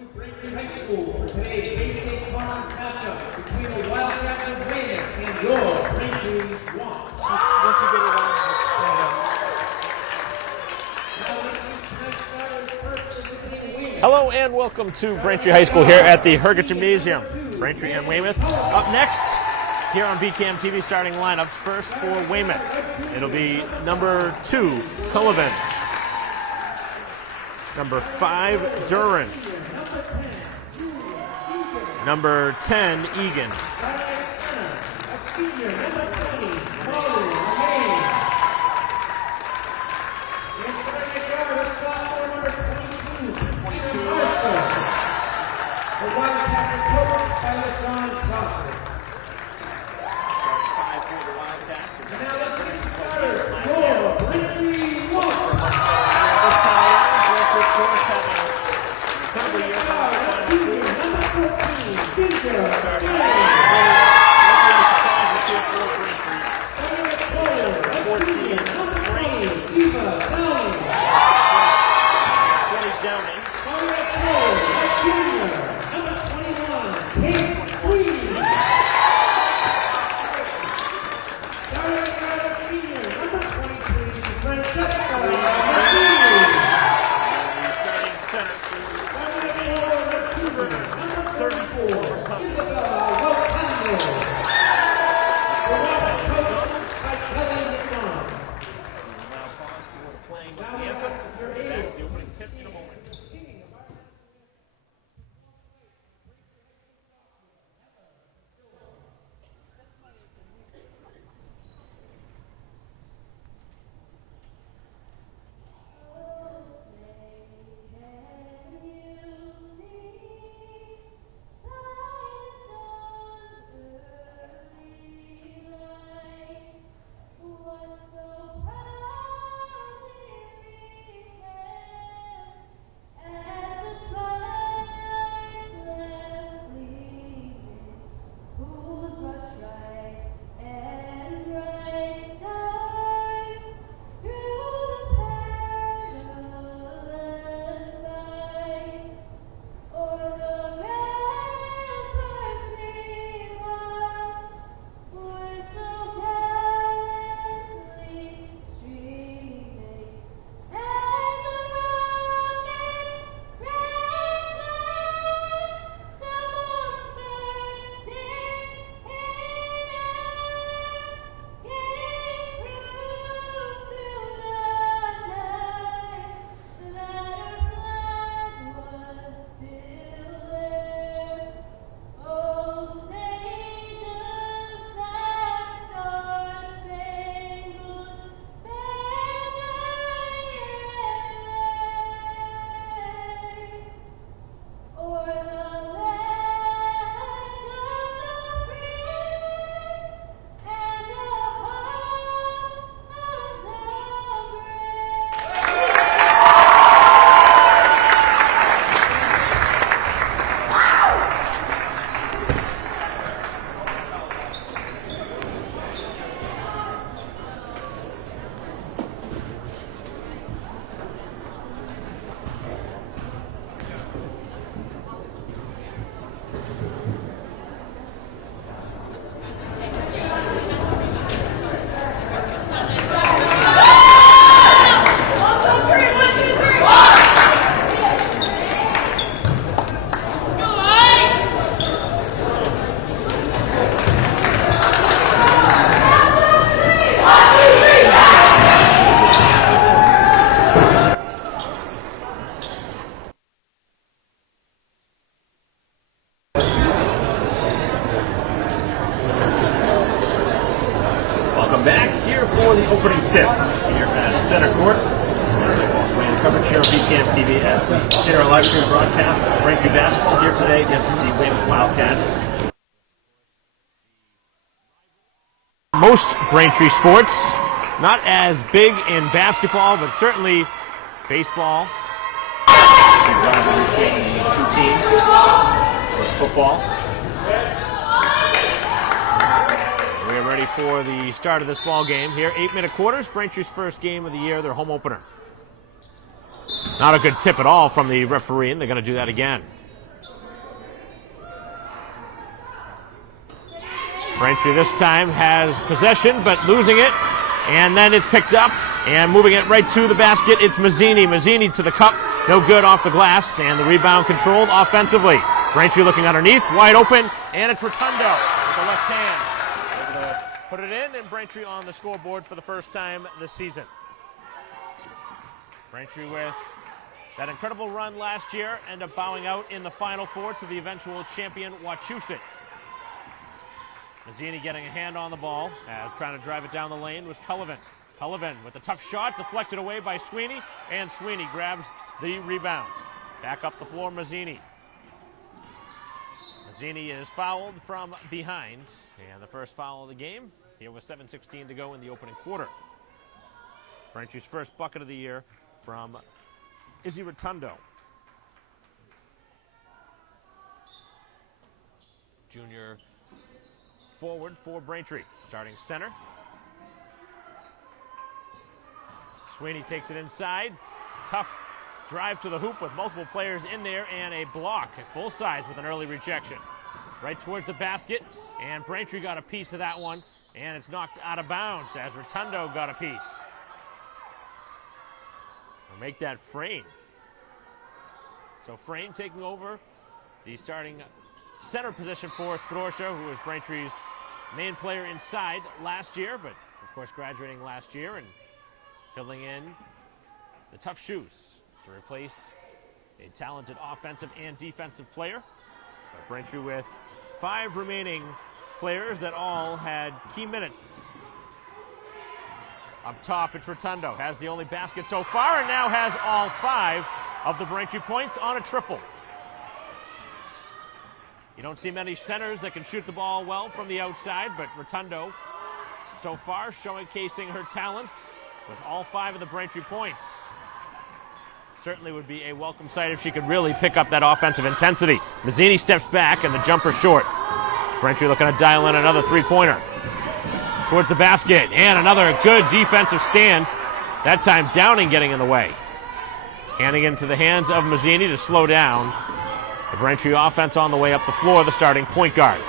to Braintree High School for today's Bay-State Conference matchup between the Wildcats of Weymouth and your Braintree Wasps. Once you get it on, stand up. Hello and welcome to Braintree High School here at the Herget Gymnasium. Braintree and Weymouth. Up next, here on BCAM TV, starting lineup. First for Weymouth, it'll be number 2, Cullivan. Number 5, Duran. Number 10, Egan. Back here for the opening tip here at Center Court. Coverage here on BCAM TV as we continue our live stream broadcast of Braintree basketball here today against the Weymouth Wildcats. Most Braintree sports, not as big in basketball, but certainly baseball. Two teams for football. We are ready for the start of this ball game here. 8-minute quarters, Braintree's first game of the year, their home opener. Not a good tip at all from the referee, and they're going to do that again. Braintree this time has possession, but losing it, and then it's picked up, and moving it right to the basket, it's Mazzini. Mazzini to the cup, no good off the glass, and the rebound controlled offensively. Braintree looking underneath, wide open, and it's Rotundo with the left hand. Able to put it in, and Braintree on the scoreboard for the first time this season. Braintree with that incredible run last year, end up bowing out in the Final Four to the eventual champion Wachusett. Mazzini getting a hand on the ball, as trying to drive it down the lane was Cullivan. Cullivan with a tough shot, deflected away by Sweeney, and Sweeney grabs the rebound. Back up the floor, Mazzini. Mazzini is fouled from behind, and the first foul of the game, here with 7:16 to go in the opening quarter. Braintree's first bucket of the year from Izzy Rotundo. Junior forward for Braintree. Starting center. Sweeney takes it inside. Tough drive to the hoop with multiple players in there and a block. It's both sides with an early rejection. Right towards the basket, and Braintree got a piece of that one, and it's knocked out of bounds as Rotundo got a piece. We'll make that Frayne. So Frayne taking over the starting center position for Spadorcia, who was Braintree's main player inside last year, but of course graduating last year and filling in the tough shoes to replace a talented offensive and defensive player. But Braintree with 5 remaining players that all had key minutes. Up top, it's Rotundo, has the only basket so far and now has all 5 of the Braintree points on a triple. You don't see many centers that can shoot the ball well from the outside, but Rotundo so far showcasing her talents with all 5 of the Braintree points. Certainly would be a welcome sight if she could really pick up that offensive intensity. Mazzini steps back and the jumper short. Braintree looking to dial in another three-pointer. Towards the basket, and another good defensive stand. That time Downing getting in the way. Handing into the hands of Mazzini to slow down the Braintree offense on the way up the floor, the starting point guard.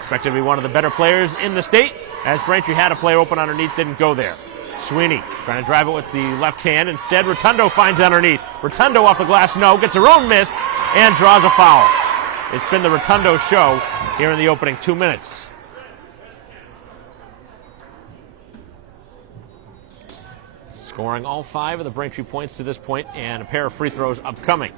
Expected to be one of the better players in the state, as Braintree had a player open underneath, didn't go there. Sweeney trying to drive it with the left hand. Instead, Rotundo finds underneath. Rotundo off the glass, no, gets her own miss, and draws a foul. It's been the Rotundo show here in the opening 2 minutes. Scoring all 5 of the Braintree points to this point, and a pair of free throws upcoming.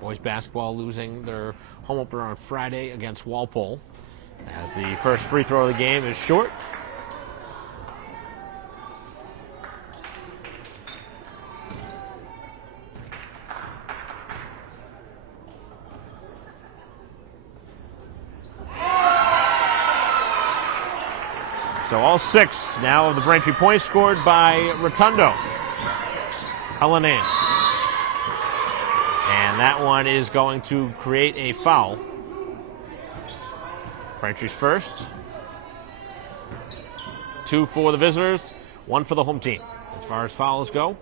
Boys basketball losing their home opener on Friday against Walpole, as the first free throw of the game is short. So all 6 now of the Braintree points scored by Rotundo. Cullinan. And that one is going to create a foul. Braintree's first. 2 for the visitors, 1 for the home team. As far as fouls go.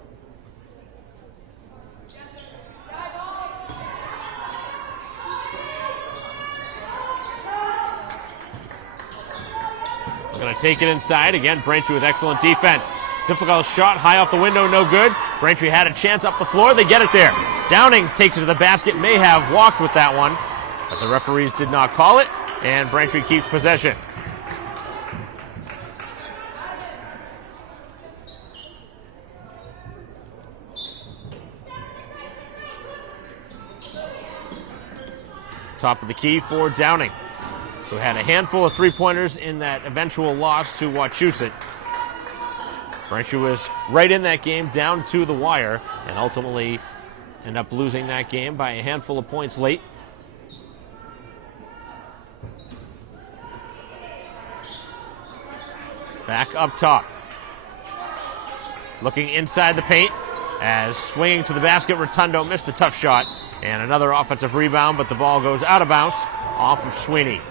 We're going to take it inside. Again, Braintree with excellent defense. Difficult shot, high off the window, no good. Braintree had a chance up the floor. They get it there. Downing takes it to the basket, may have walked with that one, but the referees did not call it, and Braintree keeps possession. Top of the key for Downing, who had a handful of three-pointers in that eventual loss to Wachusett. Braintree was right in that game, down to the wire, and ultimately end up losing that game by a handful of points late. Back up top. Looking inside the paint, as swinging to the basket, Rotundo missed the tough shot, and another offensive rebound, but the ball goes out of bounds off of Sweeney.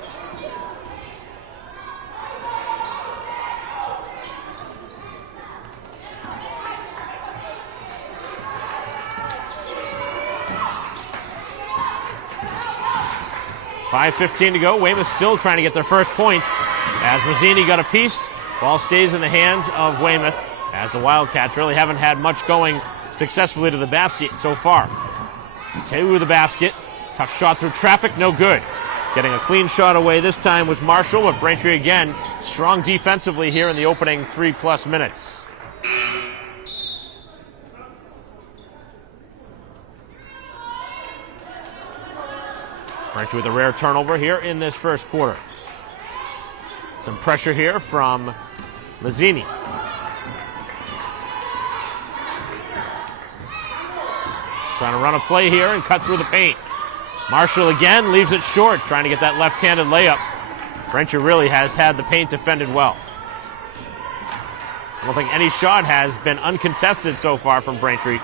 5:15 to go. Weymouth still trying to get their first points as Mazzini got a piece. Ball stays in the hands of Weymouth as the Wildcats really haven't had much going successfully to the basket so far. To the basket. Tough shot through traffic, no good. Getting a clean shot away this time was Marshall, but Braintree again strong defensively here in the opening 3+ minutes. Braintree with a rare turnover here in this first quarter. Some pressure here from Mazzini. Trying to run a play here and cut through the paint. Marshall again leaves it short, trying to get that left-handed layup. Braintree really has had the paint defended well. I don't think any shot has been uncontested so far from Braintree.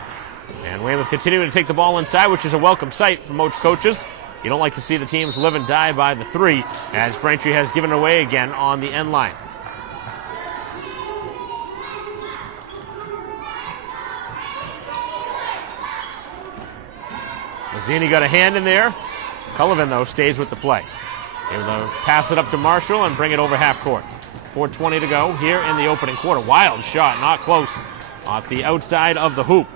And Weymouth continuing to take the ball inside, which is a welcome sight for most coaches. You don't like to see the teams live and die by the three, as Braintree has given it away again on the end line. Mazzini got a hand in there. Cullivan, though, stays with the play. Able to pass it up to Marshall and bring it over half court. 4:20 to go here in the opening quarter. Wild shot, not close, off the outside of the hoop.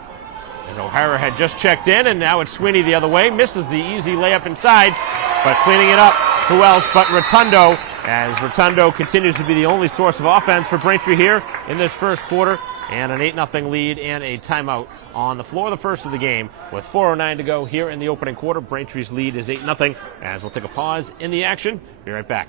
As O'Hara had just checked in, and now it's Sweeney the other way. Misses the easy layup inside, but cleaning it up, who else but Rotundo, as Rotundo continues to be the only source of offense for Braintree here in this first quarter, and an 8-0 lead and a timeout on the floor, the first of the game. With 4:09 to go here in the opening quarter, Braintree's lead is 8-0, as we'll take a pause in the action. Be right back.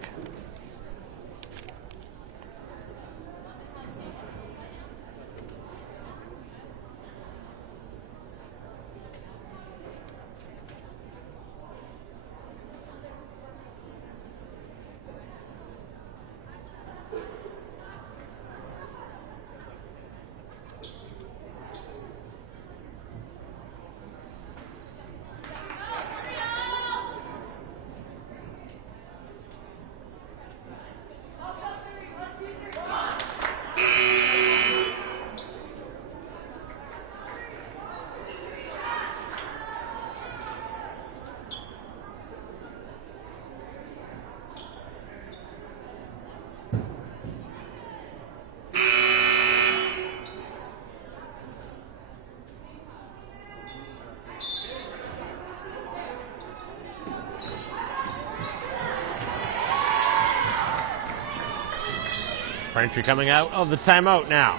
Braintree coming out of the timeout now.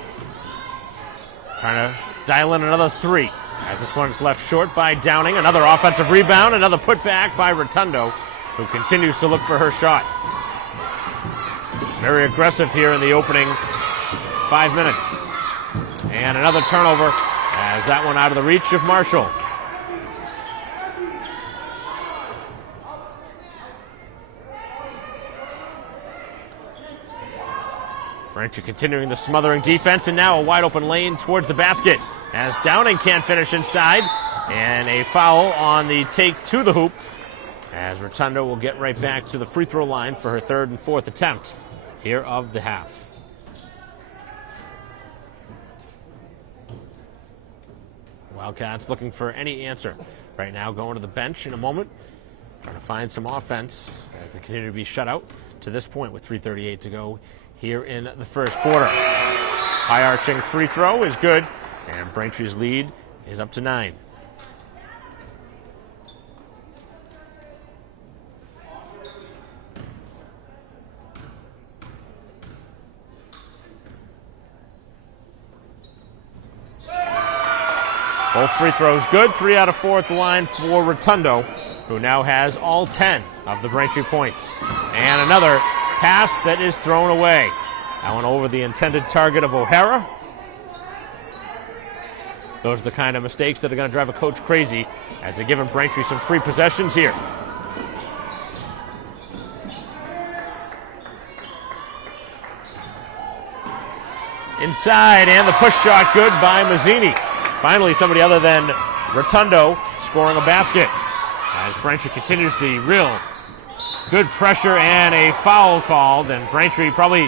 Trying to dial in another three. As this one is left short by Downing. Another offensive rebound. Another putback by Rotundo, who continues to look for her shot. Very aggressive here in the opening 5 minutes. And another turnover as that one out of the reach of Marshall. Braintree continuing the smothering defense, and now a wide open lane towards the basket as Downing can't finish inside, and a foul on the take to the hoop as Rotundo will get right back to the free throw line for her third and fourth attempt here of the half. Wildcats looking for any answer right now, going to the bench in a moment, trying to find some offense as they continue to be shut out to this point with 3:38 to go here in the first quarter. High arching free throw is good, and Braintree's lead is up to 9. Both free throws good. 3 out of 4 at the line for Rotundo, who now has all 10 of the Braintree points. And another pass that is thrown away. That one over the intended target of O'Hara. Those are the kind of mistakes that are going to drive a coach crazy as they're giving Braintree some free possessions here. Inside, and the push shot good by Mazzini. Finally, somebody other than Rotundo scoring a basket as Braintree continues the real good pressure, and a foul called, and Braintree probably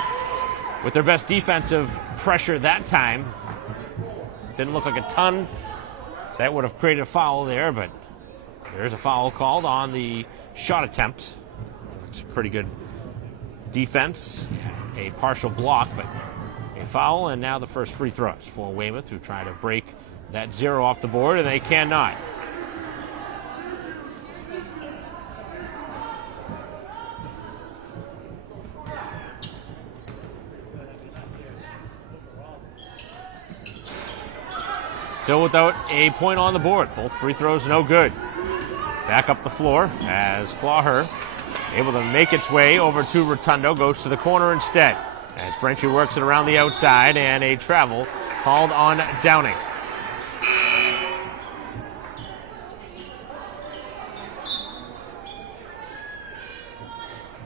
with their best defensive pressure that time. Didn't look like a ton that would have created a foul there, but there's a foul called on the shot attempt It's pretty good defense, a partial block, but a foul, and now the first free throws for Weymouth, who try to break that 0 off the board, and they cannot. Still without a point on the board. Both free throws no good. Back up the floor as Clawher able to make its way over to Rotundo, goes to the corner instead as Braintree works it around the outside, and a travel called on Downing.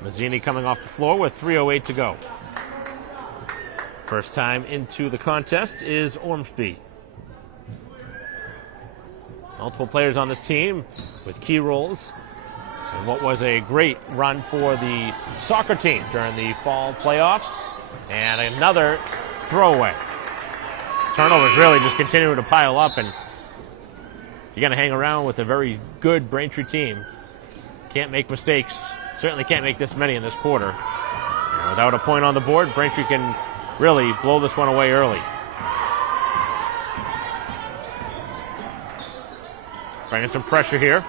Mazzini coming off the floor with 3:08 to go. First time into the contest is Ormsby. Multiple players on this team with key roles in what was a great run for the soccer team during the fall playoffs. And another throwaway. Turnovers really just continuing to pile up, and you're going to hang around with a very good Braintree team. Can't make mistakes. Certainly can't make this many in this quarter. And without a point on the board, Braintree can really blow this one away early. Bringing some pressure here.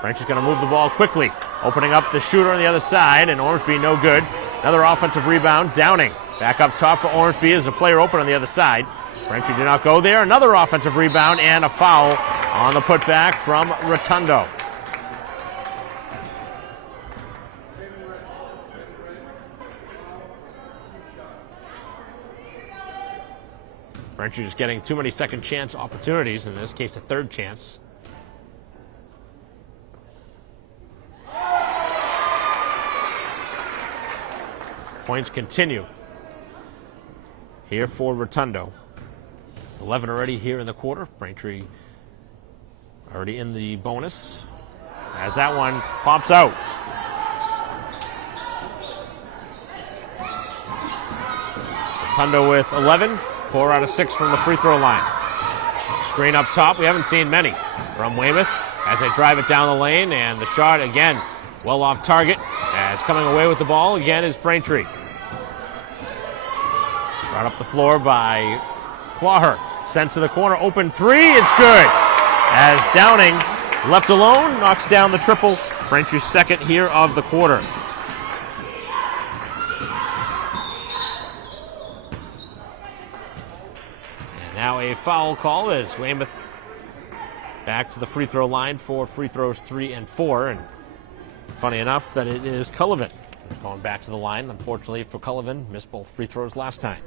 Braintree's going to move the ball quickly, opening up the shooter on the other side, and Ormsby no good. Another offensive rebound. Downing back up top for Ormsby as a player open on the other side. Braintree did not go there. Another offensive rebound and a foul on the putback from Rotundo. Braintree just getting too many second chance opportunities, in this case a third chance. Points continue here for Rotundo. 11 already here in the quarter. Braintree already in the bonus as that one pops out. Rotundo with 11, 4 out of 6 from the free throw line. Screen up top, we haven't seen many from Weymouth as they drive it down the lane, and the shot again well off target, as coming away with the ball again is Braintree. Brought up the floor by Clawher. Sent to the corner, open three, it's good. As Downing, left alone, knocks down the triple. Braintree's second here of the quarter. And now a foul call as Weymouth back to the free throw line for free throws 3 and 4. And funny enough that it is Cullivan going back to the line. Unfortunately for Cullivan, missed both free throws last time.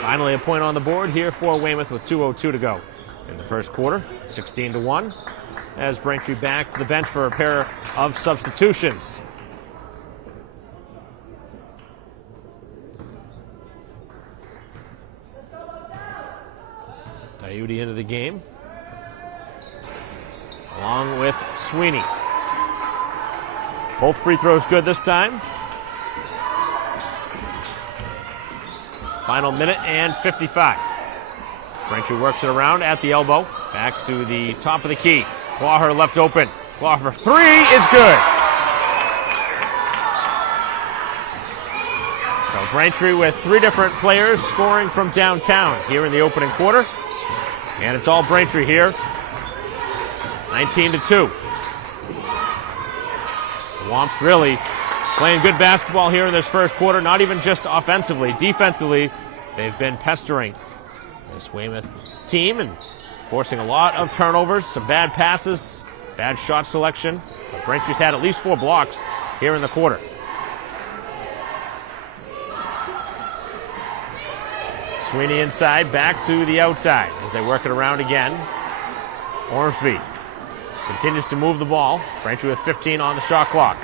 Finally a point on the board here for Weymouth with 2:02 to go in the first quarter. 16-1 as Braintree back to the bench for a pair of substitutions. Diuti into the game, along with Sweeney. Both free throws good this time. Final minute and 55. Braintree works it around at the elbow, back to the top of the key. Clawher left open. Clawher three is good. So Braintree with 3 different players scoring from downtown here in the opening quarter. And it's all Braintree here. 19-2. The Womps really playing good basketball here in this first quarter, not even just offensively. Defensively, they've been pestering this Weymouth team and forcing a lot of turnovers, some bad passes, bad shot selection. But Braintree's had at least 4 blocks here in the quarter. Sweeney inside, back to the outside as they work it around again. Ormsby continues to move the ball. Braintree with 15 on the shot clock.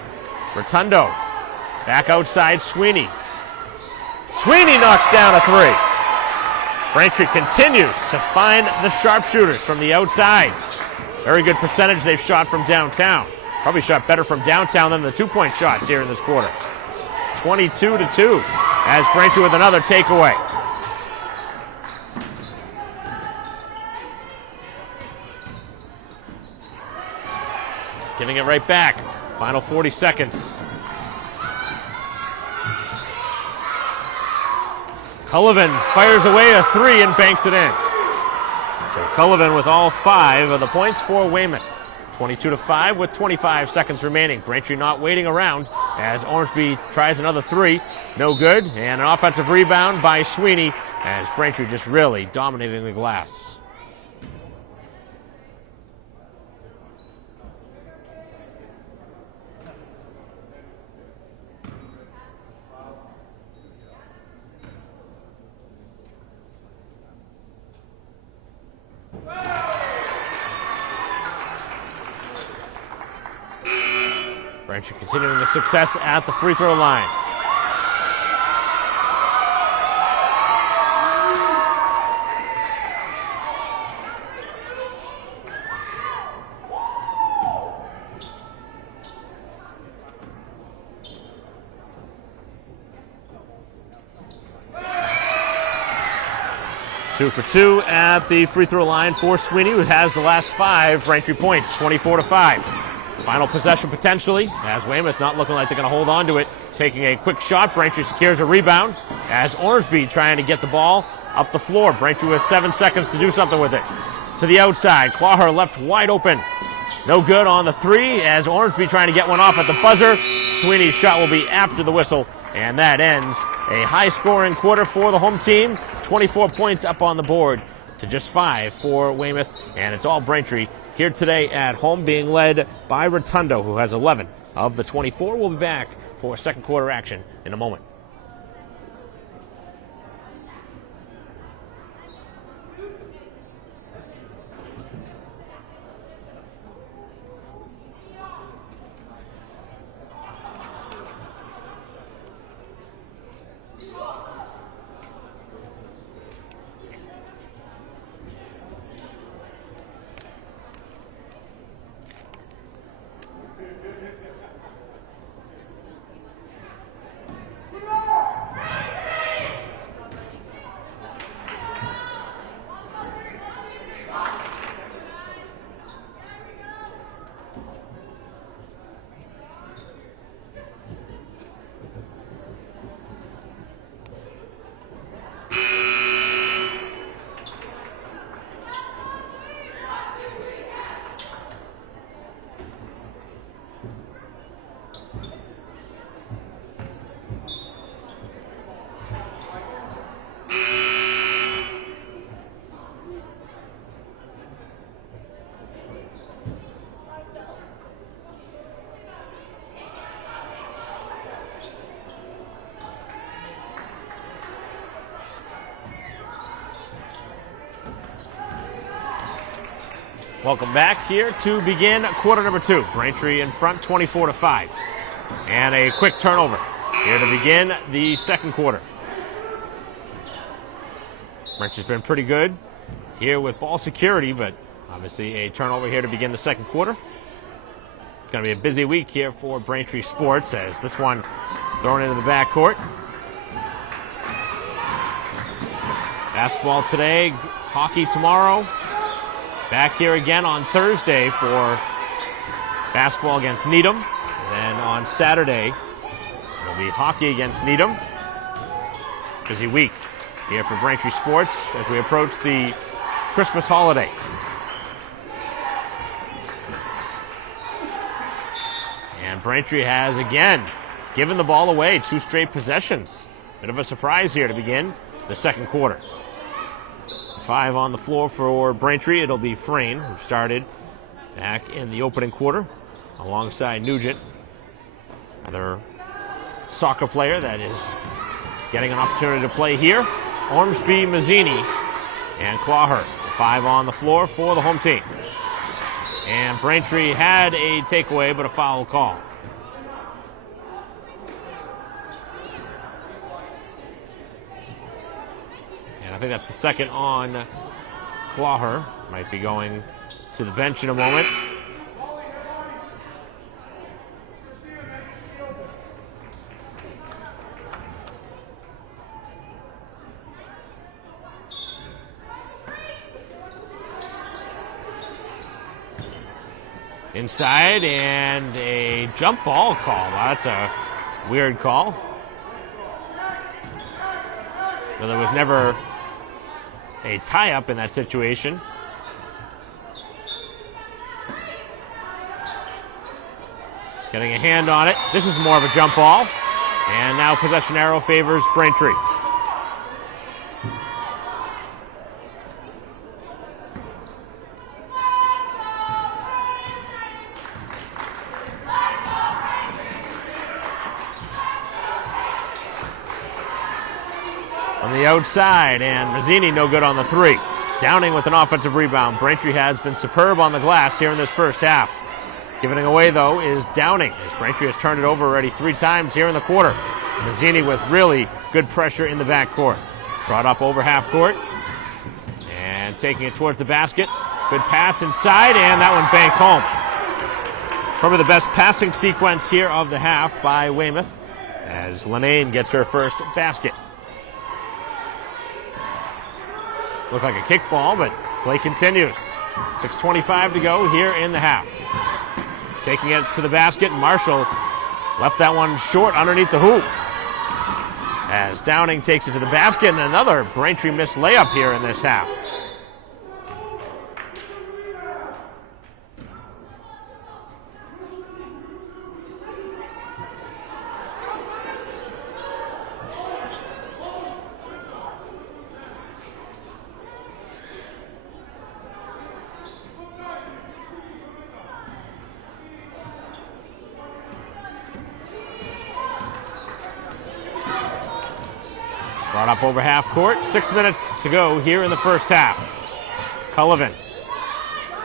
Rotundo back outside, Sweeney. Sweeney knocks down a 3. Braintree continues to find the sharpshooters from the outside. Very good percentage they've shot from downtown. Probably shot better from downtown than the 2-point shots here in this quarter. 22-2 as Braintree with another takeaway. sending it right back. Final 40 seconds. Cullivan fires away a 3 and banks it in. So Cullivan with all 5 of the points for Weymouth. 22-5 with 25 seconds remaining. Braintree not waiting around as Ormsby tries another 3. No good. And an offensive rebound by Sweeney as Braintree just really dominating the glass. Braintree continuing the success at the free throw line. Two for 2 at the free throw line for Sweeney, who has the last 5 Braintree points, 24-5. Final possession potentially, as Weymouth not looking like they're going to hold on to it. Taking a quick shot, Braintree secures a rebound as Ormsby trying to get the ball up the floor. Braintree with 7 seconds to do something with it. To the outside, Clawher left wide open. No good on the 3 as Ormsby trying to get one off at the buzzer. Sweeney's shot will be after the whistle, and that ends a high-scoring quarter for the home team. 24 points up on the board to just 5 for Weymouth, and it's all Braintree here today at home, being led by Rotundo, who has 11 of the 24. We'll be back for second quarter action in a moment. Welcome back here to begin quarter number 2. Braintree in front, 24-5. And a quick turnover here to begin the second quarter. Braintree's been pretty good here with ball security, but obviously a turnover here to begin the second quarter. It's going to be a busy week here for Braintree sports as this one thrown into the backcourt. Basketball today, hockey tomorrow. Back here again on Thursday for basketball against Needham. And on Saturday, it'll be hockey against Needham. Busy week here for Braintree sports as we approach the Christmas holiday. And Braintree has again given the ball away 2 straight possessions. Bit of a surprise here to begin the second quarter. 5 on the floor for Braintree. It'll be Frayne, who started back in the opening quarter alongside Nugent, another soccer player that is getting an opportunity to play here. Ormsby, Mazzini, and Clawher. 5 on the floor for the home team. And Braintree had a takeaway, but a foul call. I think that's the second on Clawher. Might be going to the bench in a moment. Inside, and a jump ball call. Wow, that's a weird call. So there was never a tie-up in that situation. Getting a hand on it. This is more of a jump ball. And now possession arrow favors Braintree. On the outside, and Mazzini no good on the three. Downing with an offensive rebound. Braintree has been superb on the glass here in this first half. Giving it away, though, is Downing, as Braintree has turned it over already 3 times here in the quarter. Mazzini with really good pressure in the backcourt. Brought up over half court, and taking it towards the basket. Good pass inside, and that one banked home. Probably the best passing sequence here of the half by Weymouth, as Lenane gets her first basket. Looked like a kickball, but play continues. 6:25 to go here in the half. Taking it to the basket, Marshall left that one short underneath the hoop. As Downing takes it to the basket, and another Braintree missed layup here in this half. Brought up over half court. 6 minutes to go here in the first half. Cullivan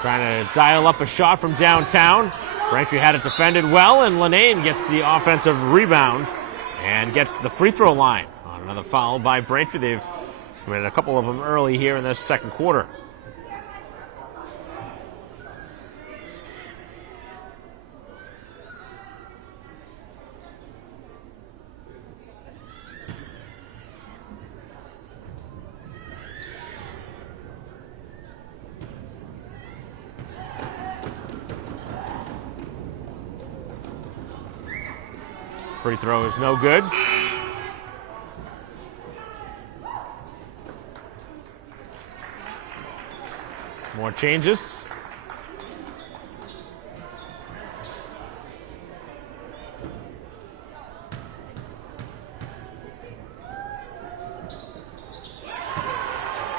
trying to dial up a shot from downtown. Braintree had it defended well, and Lenane gets the offensive rebound and gets the free throw line on another foul by Braintree. They've committed a couple of them early here in this second quarter. Free throw is no good. More changes.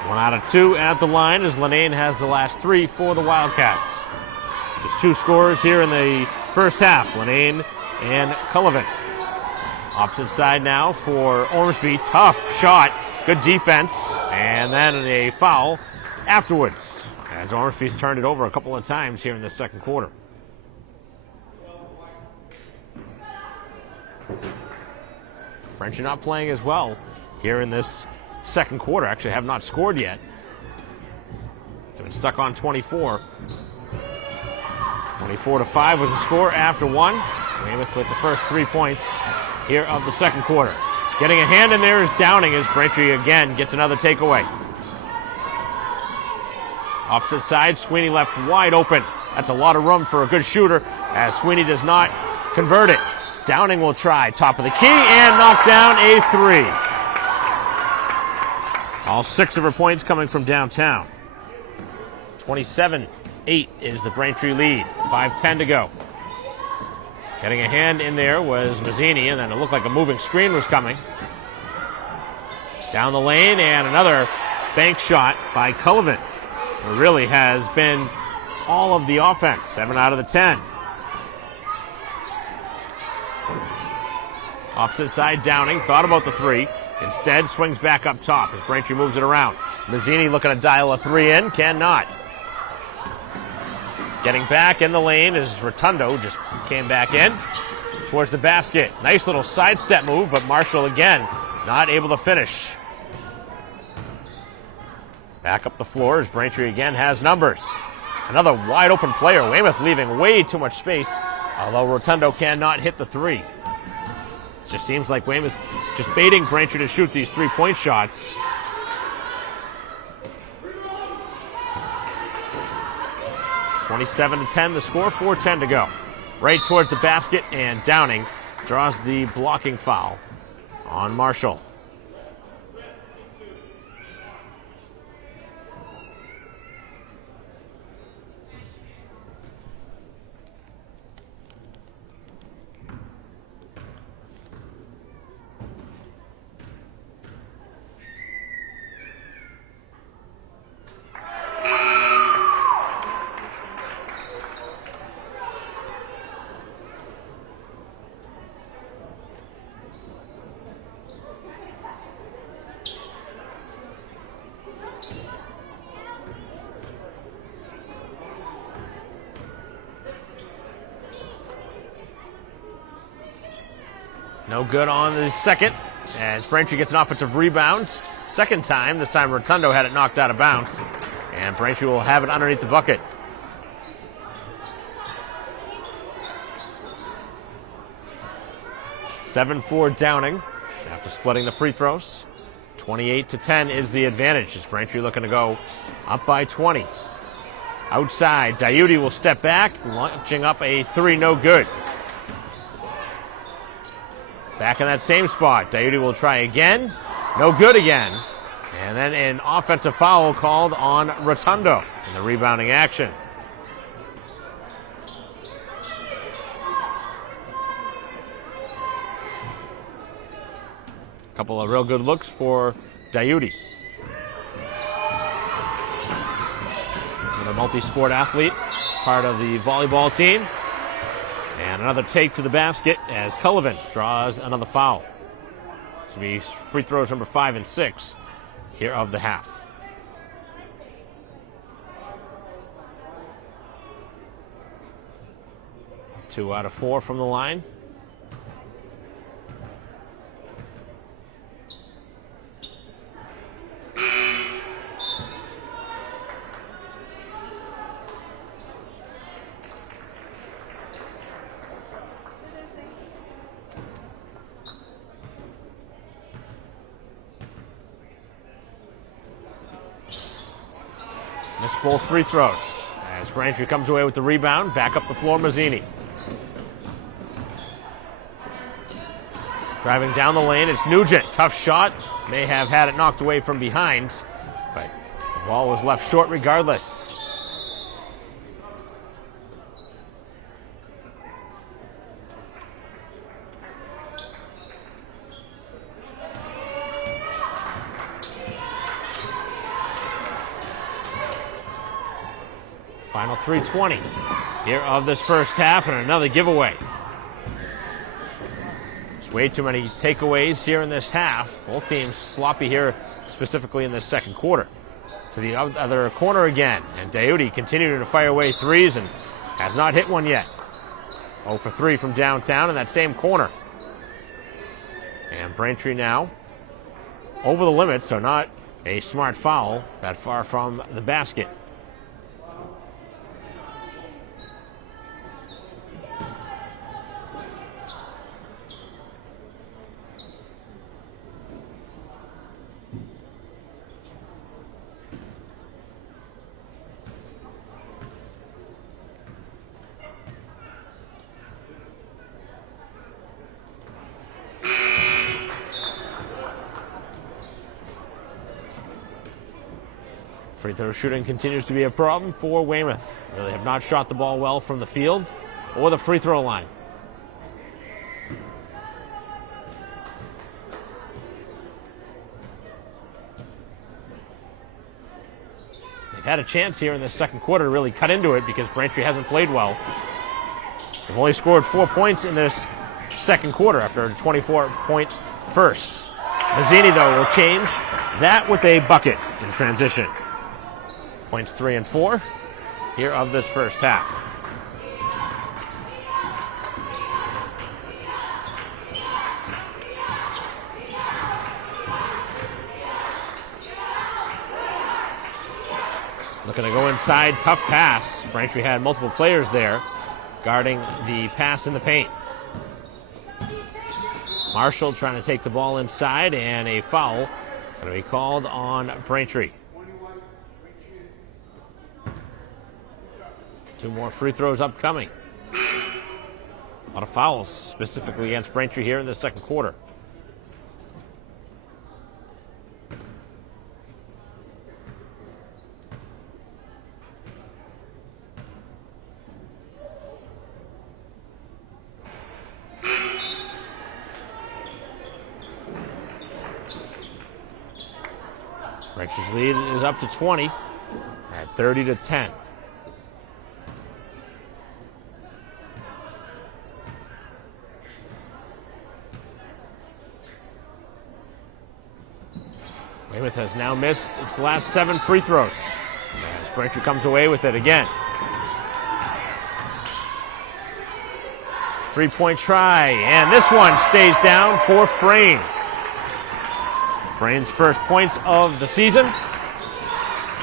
One out of 2 at the line as Lenane has the last 3 for the Wildcats. Just 2 scorers here in the first half, Lenane and Cullivan. Opposite side now for Ormsby. Tough shot. Good defense. And then a foul afterwards, as Ormsby's turned it over a couple of times here in the second quarter. Braintree not playing as well here in this second quarter. Actually have not scored yet. They've been stuck on 24. 24-5 was the score after 1. Weymouth with the first 3 points here of the second quarter. Getting a hand in there is Downing, as Braintree again gets another takeaway. Opposite side, Sweeney left wide open. That's a lot of room for a good shooter, as Sweeney does not convert it. Downing will try, top of the key, and knock down a 3. All 6 of her points coming from downtown. 27-8 is the Braintree lead. 5:10 to go. Getting a hand in there was Mazzini, and then it looked like a moving screen was coming. Down the lane, and another bank shot by Cullivan. It really has been all of the offense, 7 out of the 10. Opposite side, Downing thought about the 3. Instead, swings back up top as Braintree moves it around. Mazzini looking to dial a 3 in, cannot. Getting back in the lane is Rotundo, just came back in towards the basket. Nice little sidestep move, but Marshall again not able to finish. Back up the floor as Braintree again has numbers. Another wide open player. Weymouth leaving way too much space, although Rotundo cannot hit the 3. It just seems like Weymouth just baiting Braintree to shoot these 3-point shots. 27-10, the score, 4:10 to go. Right towards the basket, and Downing draws the blocking foul on Marshall. No good on the second, as Braintree gets an offensive rebound. Second time, this time Rotundo had it knocked out of bounds, and Braintree will have it underneath the bucket. (7-4) Downing after splitting the free throws. 28-10 is the advantage, as Braintree looking to go up by 20. Outside, Diuti will step back, launching up a three, no good. Back in that same spot, Diuti will try again, no good again. And then an offensive foul called on Rotundo in the rebounding action. A couple of real good looks for Diuti. A multi-sport athlete, part of the volleyball team. And another take to the basket as Cullivan draws another foul. This will be free throws number 5 and 6 here of the half. Two out of 4 from the line. Missed both free throws as Braintree comes away with the rebound. Back up the floor, Mazzini. Driving down the lane, it's Nugent. Tough shot. May have had it knocked away from behind, but the ball was left short regardless. Final 3:20 here of this first half, and another giveaway. There's way too many takeaways here in this half. Both teams sloppy here, specifically in this second quarter. To the other corner again, and Diuti continuing to fire away threes and has not hit one yet. 0 for 3 from downtown in that same corner. And Braintree now over the limit, so not a smart foul that far from the basket. Free throw shooting continues to be a problem for Weymouth. Really have not shot the ball well from the field or the free throw line. They've had a chance here in the second quarter to really cut into it because Braintree hasn't played well. They've only scored 4 points in this second quarter after a 24-point first. Mazzini, though, will change that with a bucket in transition. Points 3 and 4 here of this first half. Looking to go inside, tough pass. Braintree had multiple players there guarding the pass in the paint. Marshall trying to take the ball inside, and a foul going to be called on Braintree. 2 more free throws upcoming. A lot of fouls, specifically against Braintree here in the second quarter. Braintree's lead is up to 20 at 30-10. Weymouth has now missed its last 7 free throws, as Braintree comes away with it again. 3-point try, and this one stays down for Frayne. Frayne's first points of the season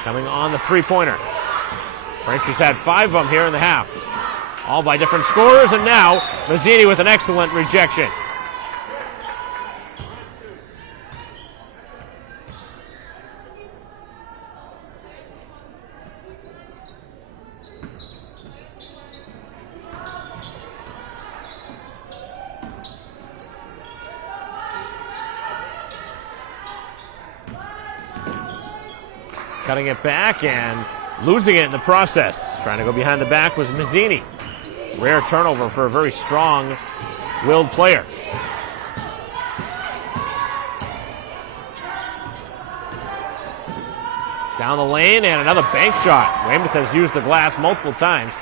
coming on the 3-pointer. Braintree's had 5 of them here in the half, all by different scorers, and now Mazzini with an excellent rejection. Cutting it back and losing it in the process. Trying to go behind the back was Mazzini. Rare turnover for a very strong-willed player. Down the lane and another bank shot. Weymouth has used the glass multiple times,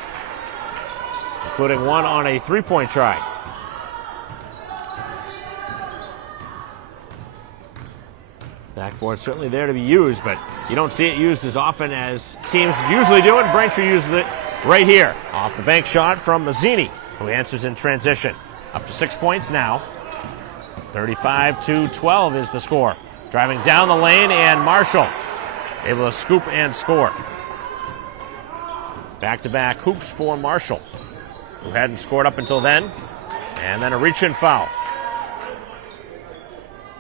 including one on a 3-point try. Backboard certainly there to be used, but you don't see it used as often as teams usually do, and Braintree uses it right here. Off the bank shot from Mazzini, who answers in transition. Up to 6 points now. 35-12 is the score. Driving down the lane, and Marshall able to scoop and score. Back-to-back hoops for Marshall, who hadn't scored up until then. And then a reach-in foul.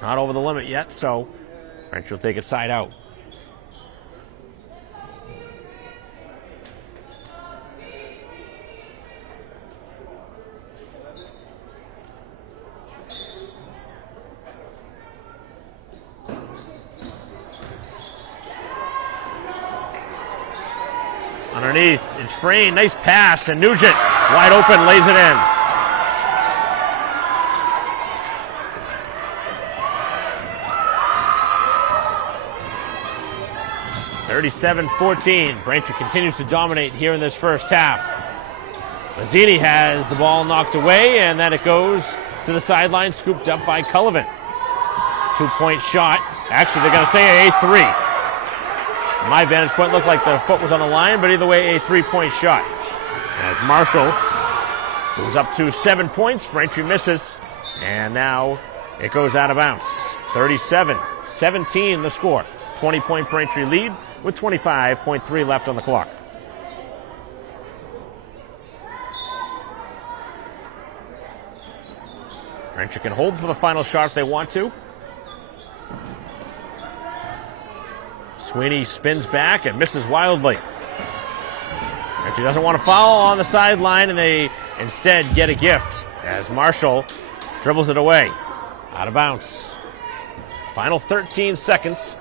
Not over the limit yet, so Braintree will take it side out. Underneath, it's Frayne, nice pass, and Nugent, wide open, lays it in. 37-14. Braintree continues to dominate here in this first half. Mazzini has the ball knocked away, and then it goes to the sideline, scooped up by Cullivan. 2-point shot. Actually, they're going to say a 3. From my vantage point, looked like the foot was on the line, but either way, a 3-point shot. As Marshall goes up to 7 points, Braintree misses, and now it goes out of bounds. 37-17 the score. 20-point Braintree lead with 25.3 left on the clock. Braintree can hold for the final shot if they want to. Sweeney spins back and misses wildly. Braintree doesn't want to foul on the sideline, and they instead get a gift as Marshall dribbles it away. Out of bounds. Final 13 seconds.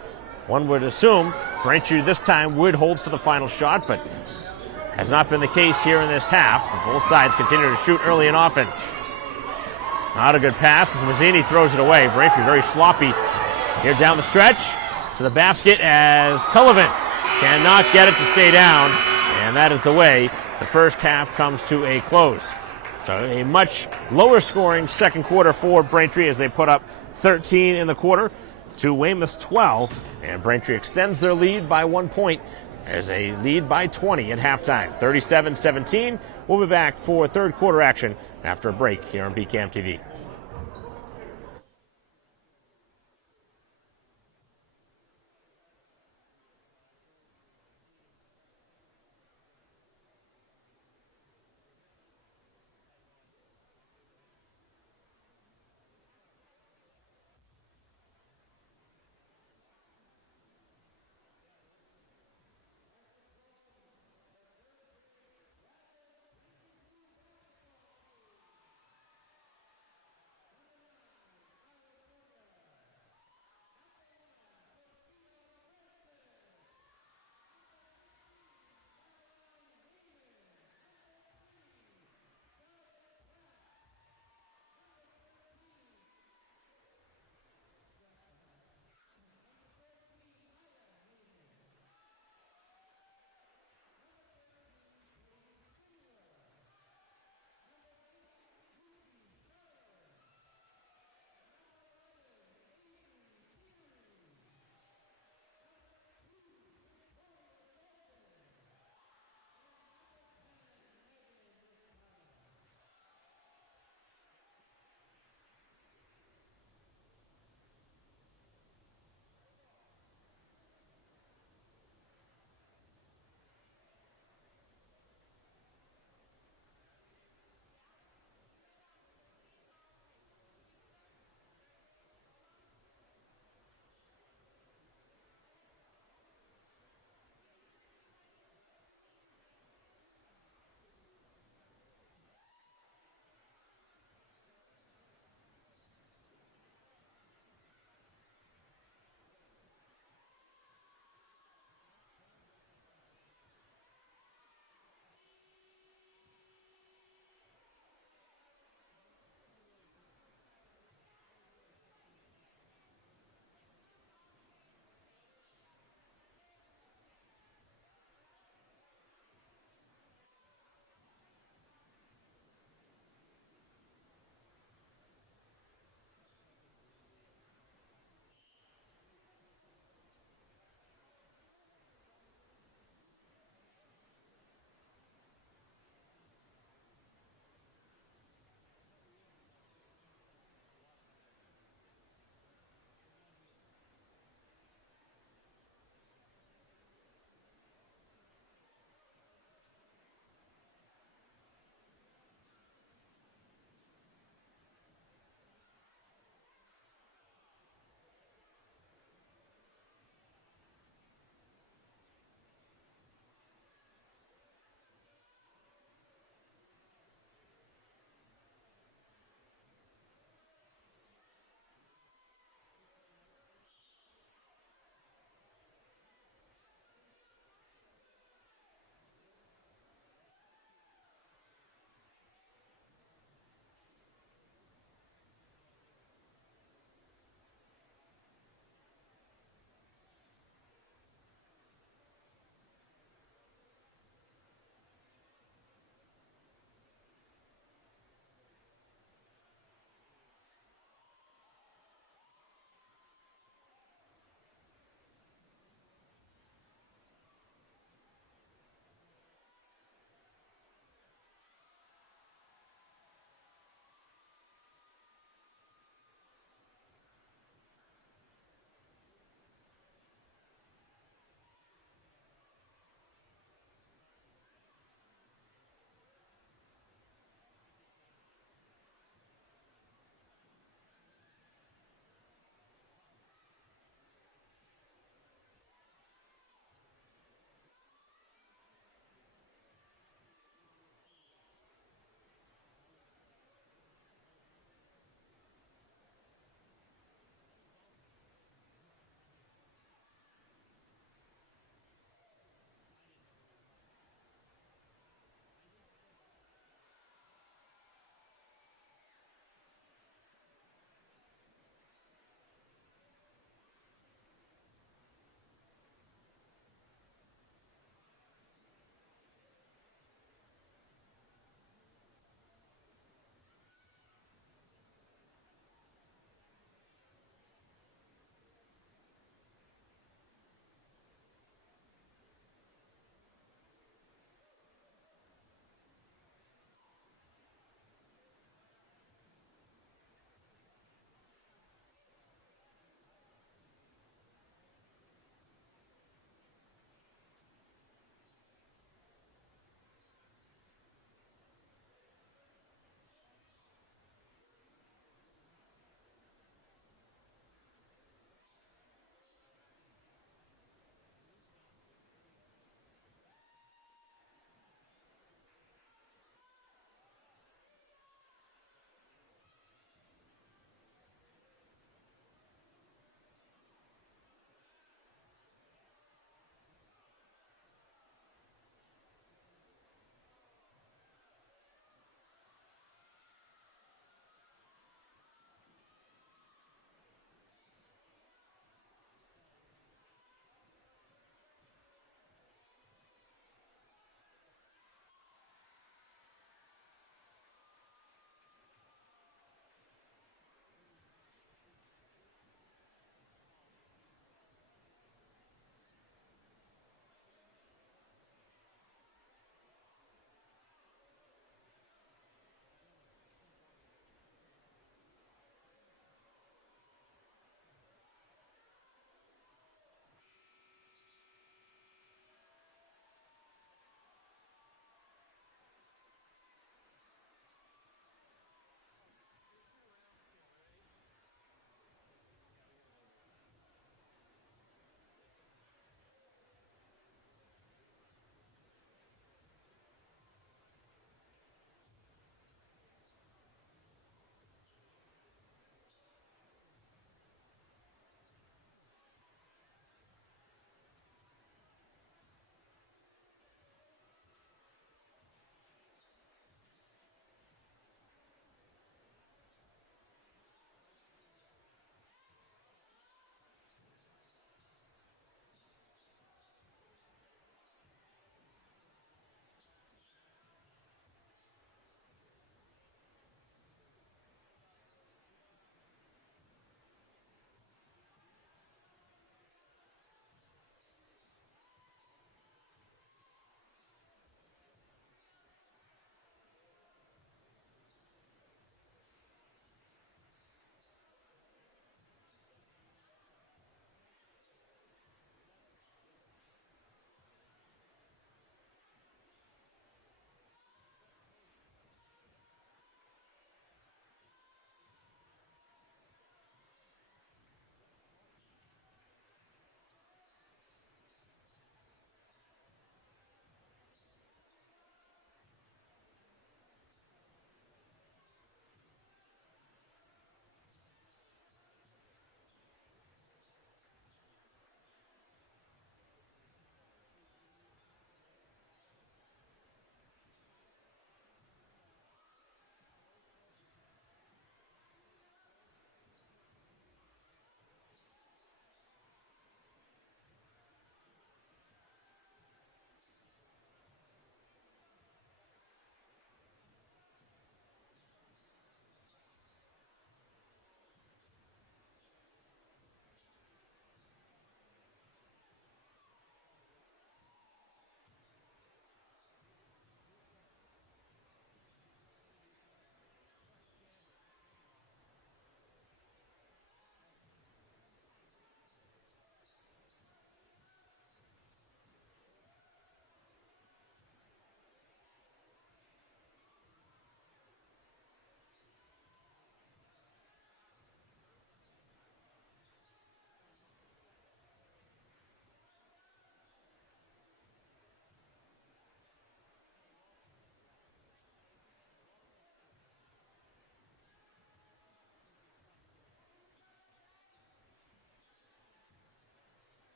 One would assume Braintree this time would hold for the final shot, but has not been the case here in this half. Both sides continue to shoot early and often. Not a good pass as Mazzini throws it away. Braintree very sloppy here down the stretch to the basket as Cullivan cannot get it to stay down, and that is the way the first half comes to a close. So a much lower scoring second quarter for Braintree as they put up 13 in the quarter to Weymouth's 12, and Braintree extends their lead by 1 point as a lead by 20 at halftime. 37-17. We'll be back for third quarter action after a break here on BCAM TV.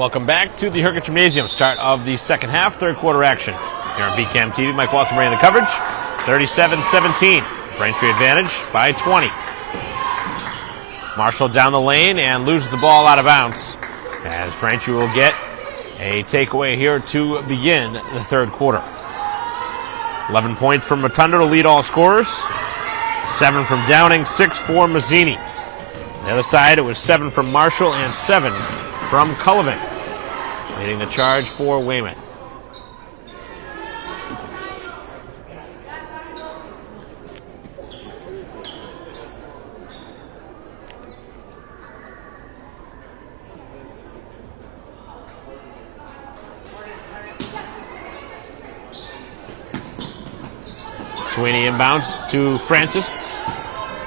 Welcome back to the Herget Gymnasium. Start of the second half, third quarter action. Here on BCAM TV, Mike Watson bringing the coverage. 37-17. Braintree advantage by 20. Marshall down the lane and loses the ball out of bounds, as Braintree will get a takeaway here to begin the third quarter. 11 points from Rotundo to lead all scorers. 7 from Downing, 6 for Mazzini. On the other side, it was 7 from Marshall and 7 from Cullivan. Leading the charge for Weymouth. Sweeney inbounds to Francis.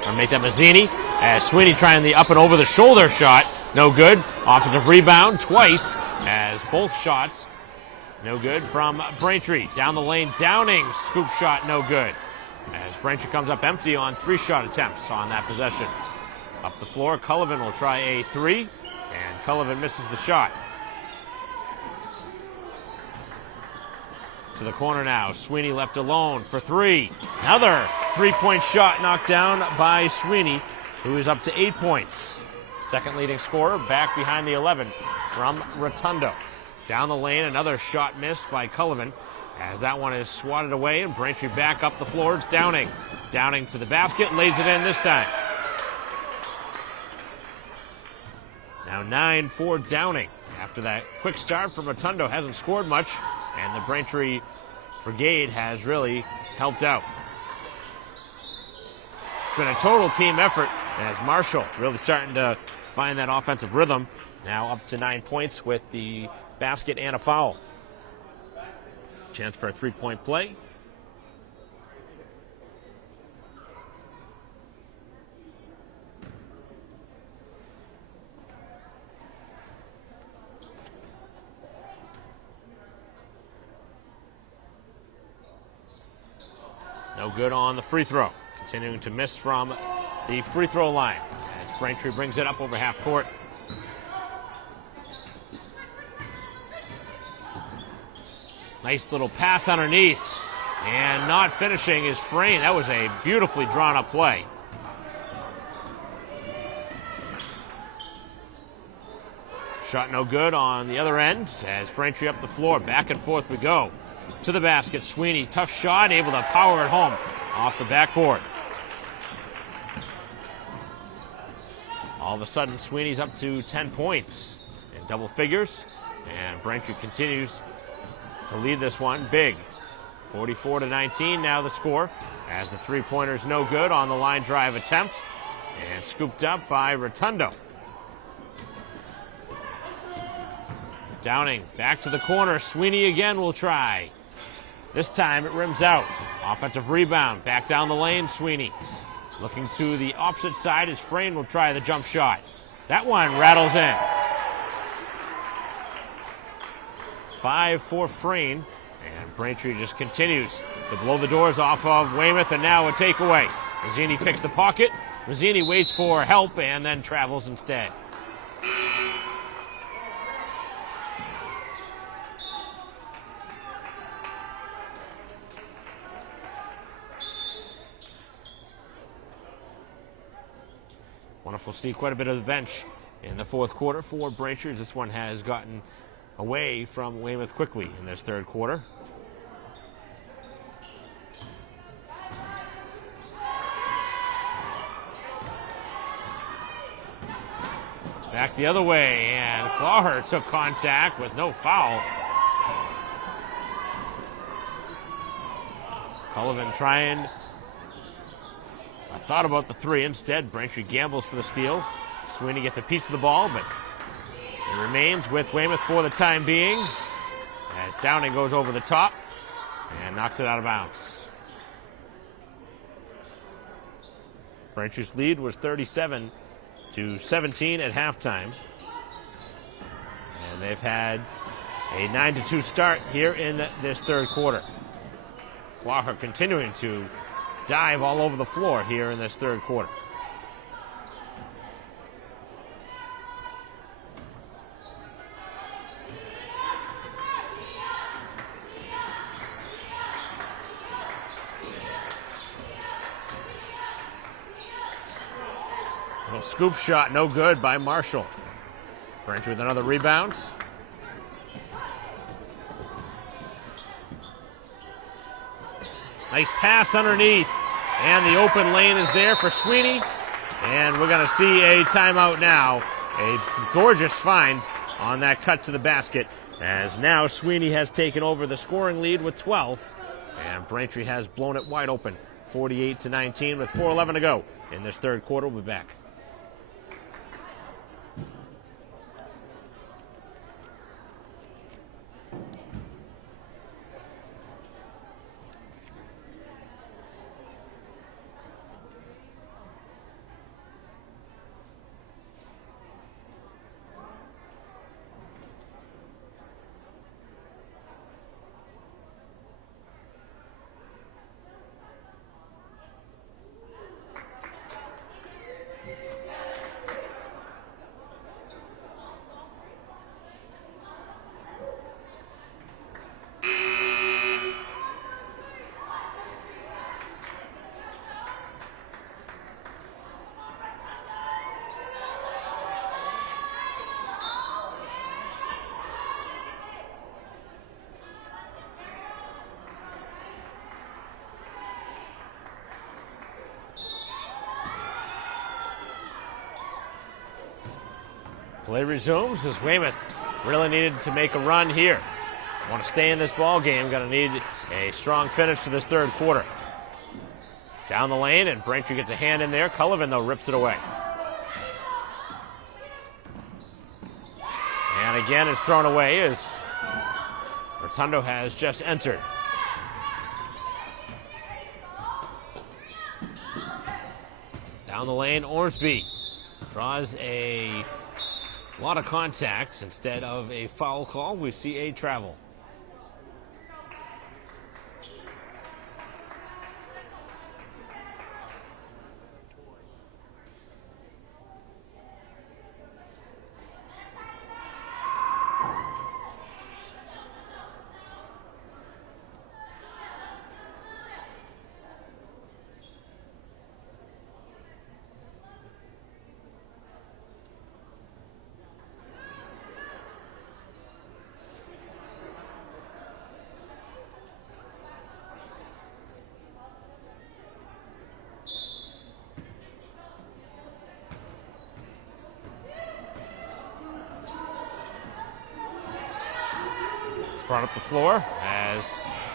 Or make that Mazzini. As Sweeney trying the up and over the shoulder shot. No good. Offensive rebound twice. As both shots no good from Braintree. Down the lane, Downing. Scoop shot no good. As Braintree comes up empty on 3 shot attempts on that possession. Up the floor, Cullivan will try a 3. And Cullivan misses the shot. To the corner now. Sweeney left alone for 3. Another 3-point shot knocked down by Sweeney, who is up to 8 points. Second leading scorer back behind the 11 from Rotundo. Down the lane, another shot missed by Cullivan, as that one is swatted away, and Braintree back up the floor. It's Downing. Downing to the basket, lays it in this time. Now 9 for Downing. After that quick start from Rotundo, hasn't scored much, and the Braintree brigade has really helped out. It's been a total team effort, as Marshall really starting to find that offensive rhythm. Now up to 9 points with the basket and a foul. Chance for a 3-point play. No good on the free throw. Continuing to miss from the free throw line as Braintree brings it up over half court. Nice little pass underneath, and not finishing is Frayne. That was a beautifully drawn up play. Shot no good on the other end as Braintree up the floor. Back and forth we go. To the basket, Sweeney, tough shot, able to power it home off the backboard. All of a sudden, Sweeney's up to 10 points in double figures, and Braintree continues to lead this one big. 44-19 now the score, as the three-pointer's no good on the line drive attempt, and scooped up by Rotundo. Downing back to the corner. Sweeney again will try. This time it rims out. Offensive rebound. Back down the lane, Sweeney. Looking to the opposite side as Frayne will try the jump shot. That one rattles in. 5 for Frayne. And Braintree just continues to blow the doors off of Weymouth, and now a takeaway. Mazzini picks the pocket. Mazzini waits for help and then travels instead. Wonderful to see quite a bit of the bench in the fourth quarter for Braintree. This one has gotten away from Weymouth quickly in this third quarter. Back the other way, and Clawher took contact with no foul. Cullivan trying. I thought about the three. Instead, Braintree gambles for the steal. Sweeney gets a piece of the ball, but it remains with Weymouth for the time being, as Downing goes over the top and knocks it out of bounds. Braintree's lead was 37-17 at halftime, and they've had a 9-2 start here in this third quarter. Clawher continuing to dive all over the floor here in this third quarter. scoop shot, no good by Marshall. Braintree with another rebound. Nice pass underneath. And the open lane is there for Sweeney. And we're going to see a timeout now. A gorgeous find on that cut to the basket, as now Sweeney has taken over the scoring lead with 12. And Braintree has blown it wide open, 48-19 with 4:11 to go in this third quarter. We'll be back. Play resumes as Weymouth really needed to make a run here. Want to stay in this ball game, going to need a strong finish to this third quarter. Down the lane, and Braintree gets a hand in there. Cullivan, though, rips it away. And again, it's thrown away as Rotundo has just entered. Down the lane, Ormsby draws a lot of contacts. Instead of a foul call, we see a travel. Brought up the floor as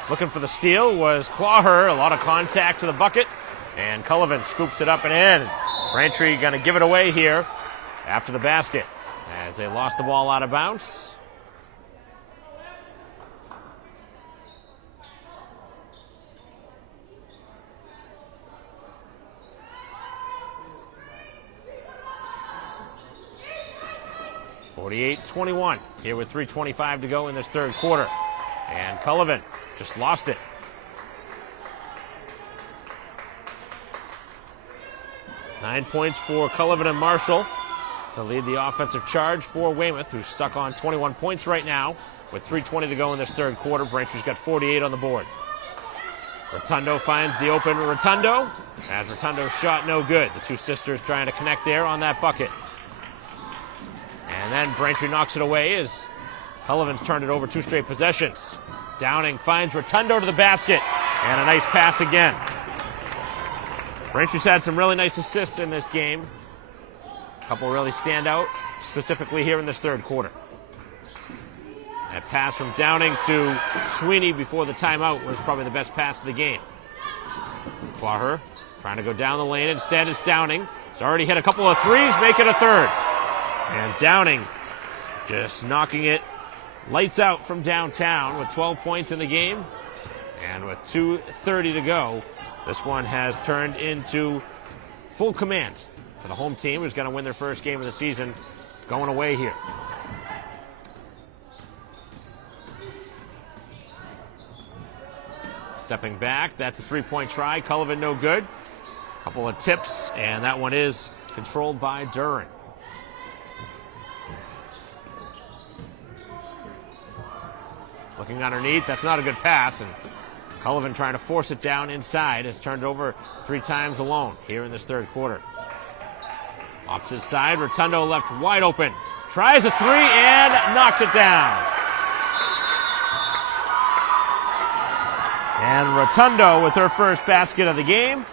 looking for the steal was Clawher. A lot of contact to the bucket, and Cullivan scoops it up and in. Braintree going to give it away here after the basket as they lost the ball out of bounds. (48-21) here with 3:25 to go in this third quarter. And Cullivan just lost it. Nine points for Cullivan and Marshall to lead the offensive charge for Weymouth, who's stuck on 21 points right now with 3:20 to go in this third quarter. Braintree's got 48 on the board. Rotundo finds the open Rotundo, as Rotundo's shot no good. The two sisters trying to connect there on that bucket. And then Braintree knocks it away as Cullivan's turned it over 2 straight possessions. Downing finds Rotundo to the basket, and a nice pass again. Braintree's had some really nice assists in this game. A couple really stand out, specifically here in this third quarter. That pass from Downing to Sweeney before the timeout was probably the best pass of the game. Clawher trying to go down the lane. Instead, it's Downing. He's already hit a couple of threes, make it a third. And Downing just knocking it lights out from downtown with 12 points in the game. And with 2:30 to go, this one has turned into full command for the home team, who's going to win their first game of the season going away here. Stepping back, that's a 3-point try. Cullivan no good. Couple of tips, and that one is controlled by Duran. Looking underneath, that's not a good pass, and Cullivan trying to force it down inside has turned over 3 times alone here in this third quarter. Opposite side, Rotundo left wide open. Tries a three and knocks it down. And Rotundo, with her first basket of the game,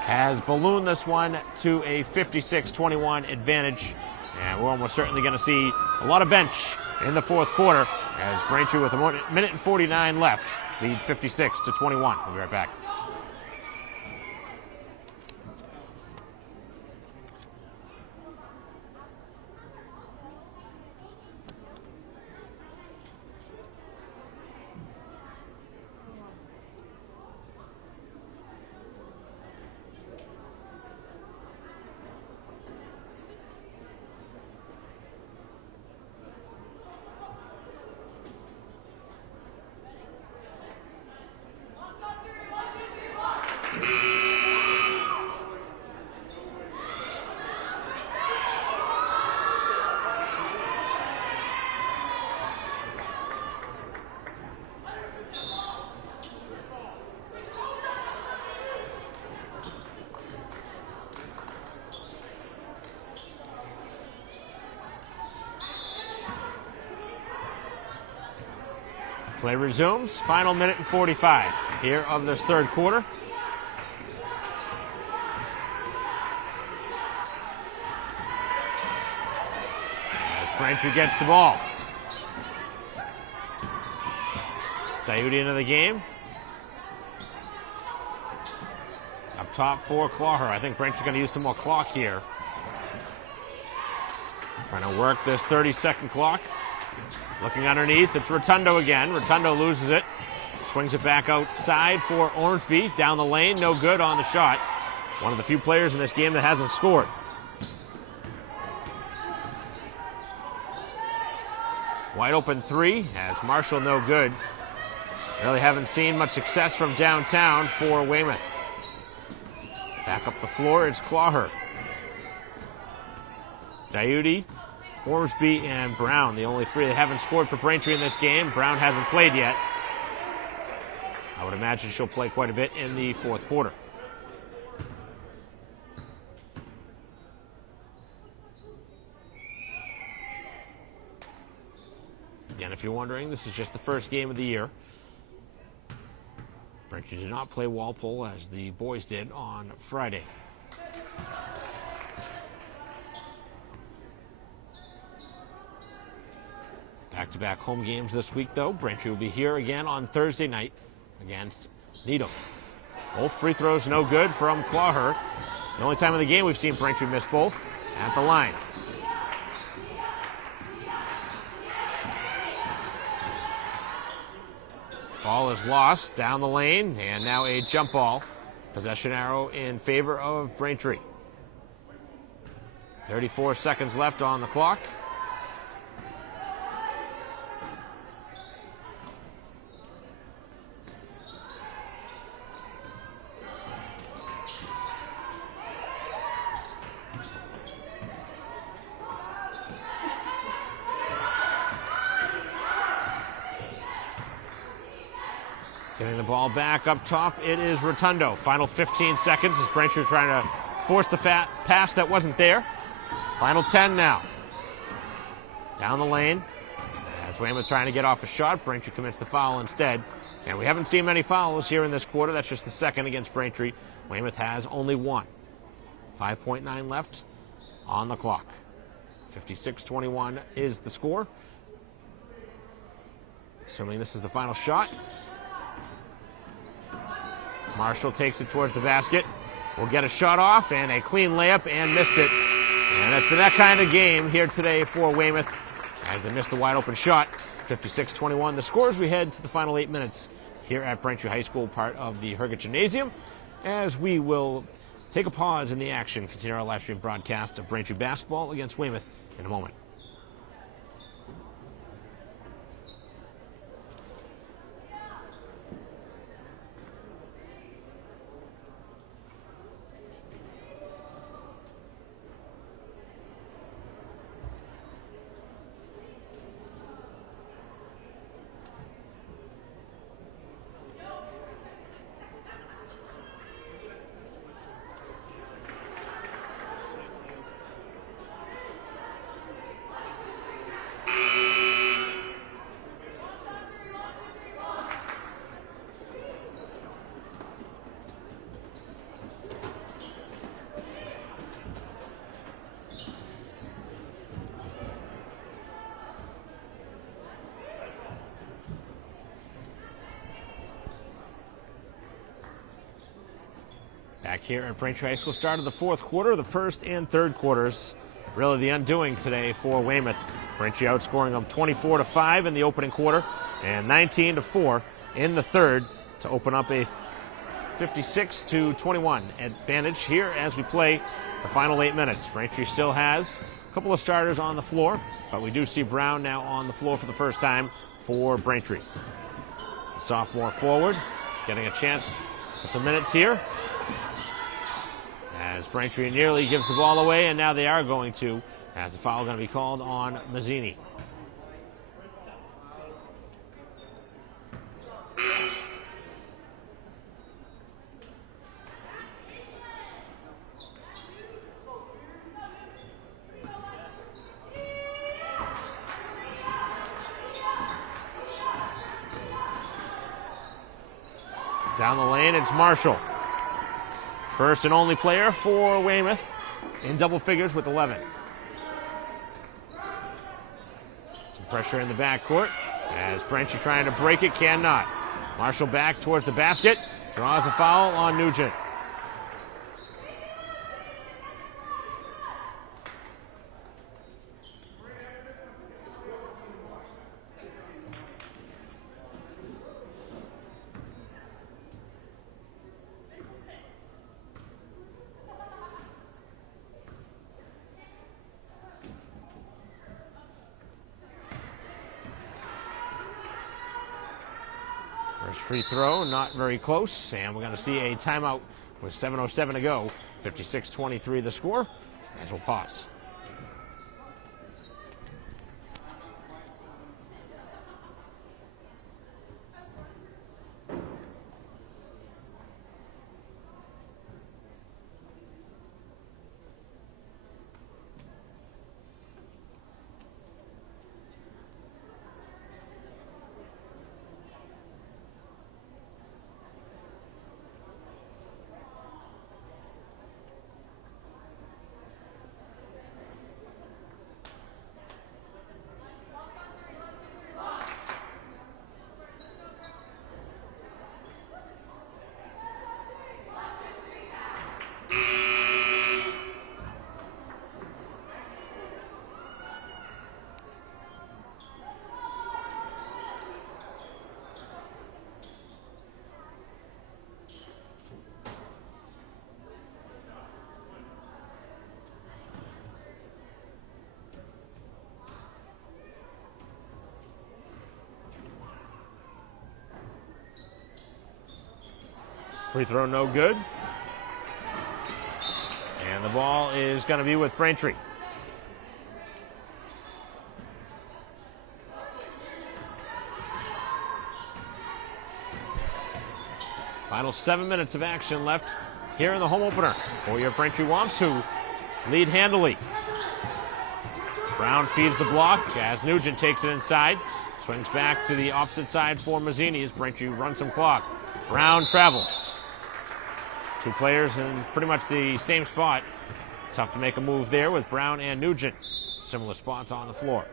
has ballooned this one to a 56-21 advantage. And we're almost certainly going to see a lot of bench in the fourth quarter as Braintree, with a minute and 49 left, lead 56-21. We'll be right back. Play resumes. Final minute and 45 here of this third quarter. As Braintree gets the ball. Diuti into the game. Up top for Clawher. I think Braintree's going to use some more clock here. Trying to work this 30-second clock. Looking underneath, it's Rotundo again. Rotundo loses it. Swings it back outside for Ormsby. Down the lane, no good on the shot. One of the few players in this game that hasn't scored. Wide open three, as Marshall no good. Really haven't seen much success from downtown for Weymouth. Back up the floor, it's Clawher. Diuti, Ormsby, and Brown, the only three that haven't scored for Braintree in this game. Brown hasn't played yet. I would imagine she'll play quite a bit in the fourth quarter. Again, if you're wondering, this is just the first game of the year. Braintree did not play Walpole as the boys did on Friday. Back-to-back home games this week, though. Braintree will be here again on Thursday night against Needham. Both free throws no good from Clawher. The only time of the game we've seen Braintree miss both at the line. Ball is lost down the lane, and now a jump ball. Possession arrow in favor of Braintree. 34 seconds left on the clock. Getting the ball back up top, it is Rotundo. Final 15 seconds as Braintree trying to force the pass that wasn't there. Final 10 now. Down the lane. As Weymouth trying to get off a shot, Braintree commits the foul instead. And we haven't seen many fouls here in this quarter. That's just the second against Braintree. Weymouth has only one. 5.9 left on the clock. 56-21 is the score. Assuming this is the final shot. Marshall takes it towards the basket. Will get a shot off and a clean layup and missed it. And it's been that kind of game here today for Weymouth as they missed the wide open shot. 56-21 the score as we head to the final 8 minutes here at Braintree High School, part of the Herget Gymnasium, as we will take a pause in the action, continue our live stream broadcast of Braintree basketball against Weymouth in a moment. here at Braintree High School. Start of the fourth quarter, the first and third quarters. Really the undoing today for Weymouth. Braintree outscoring them 24-5 in the opening quarter and 19-4 in the third to open up a 56-21 advantage here as we play the final 8 minutes. Braintree still has a couple of starters on the floor, but we do see Brown now on the floor for the first time for Braintree. The sophomore forward getting a chance for some minutes here as Braintree nearly gives the ball away, and now they are going to, as the foul going to be called on Mazzini. Down the lane, it's Marshall. First and only player for Weymouth in double figures with 11. Some pressure in the backcourt as Braintree trying to break it, cannot. Marshall back towards the basket, draws a foul on Nugent. First free throw, not very close, and we're going to see a timeout with 7:07 to go. 56-23 the score, as we'll pause. Free throw no good. And the ball is going to be with Braintree. Final 7 minutes of action left here in the home opener for your Braintree Womps, who lead handily. Brown feeds the block as Nugent takes it inside. Swings back to the opposite side for Mazzini as Braintree runs some clock. Brown travels. Two players in pretty much the same spot. Tough to make a move there with Brown and Nugent. Similar spots on the floor.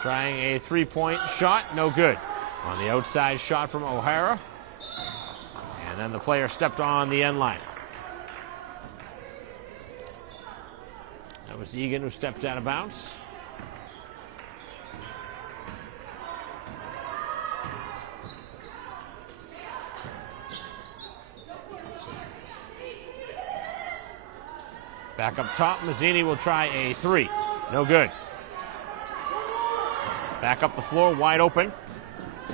Trying a three-point shot, no good. On the outside shot from O'Hara. And then the player stepped on the end line. That was Egan who stepped out of bounds. Back up top, Mazzini will try a three. No good. Back up the floor, wide open.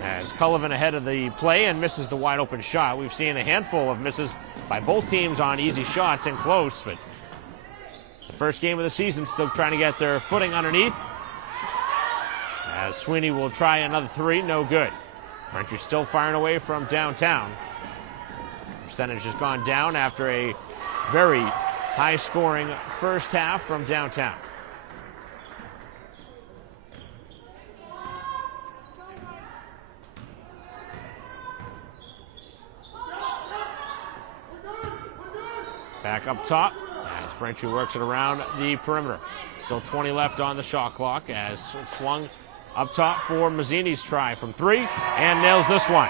As Cullivan ahead of the play and misses the wide open shot. We've seen a handful of misses by both teams on easy shots and close, but it's the first game of the season, still trying to get their footing underneath. As Sweeney will try another three, no good. Braintree still firing away from downtown. Percentage has gone down after a very high-scoring first half from downtown. Back up top as Braintree works it around the perimeter. Still 20 left on the shot clock as it's swung up top for Mazzini's try from 3 and nails this one.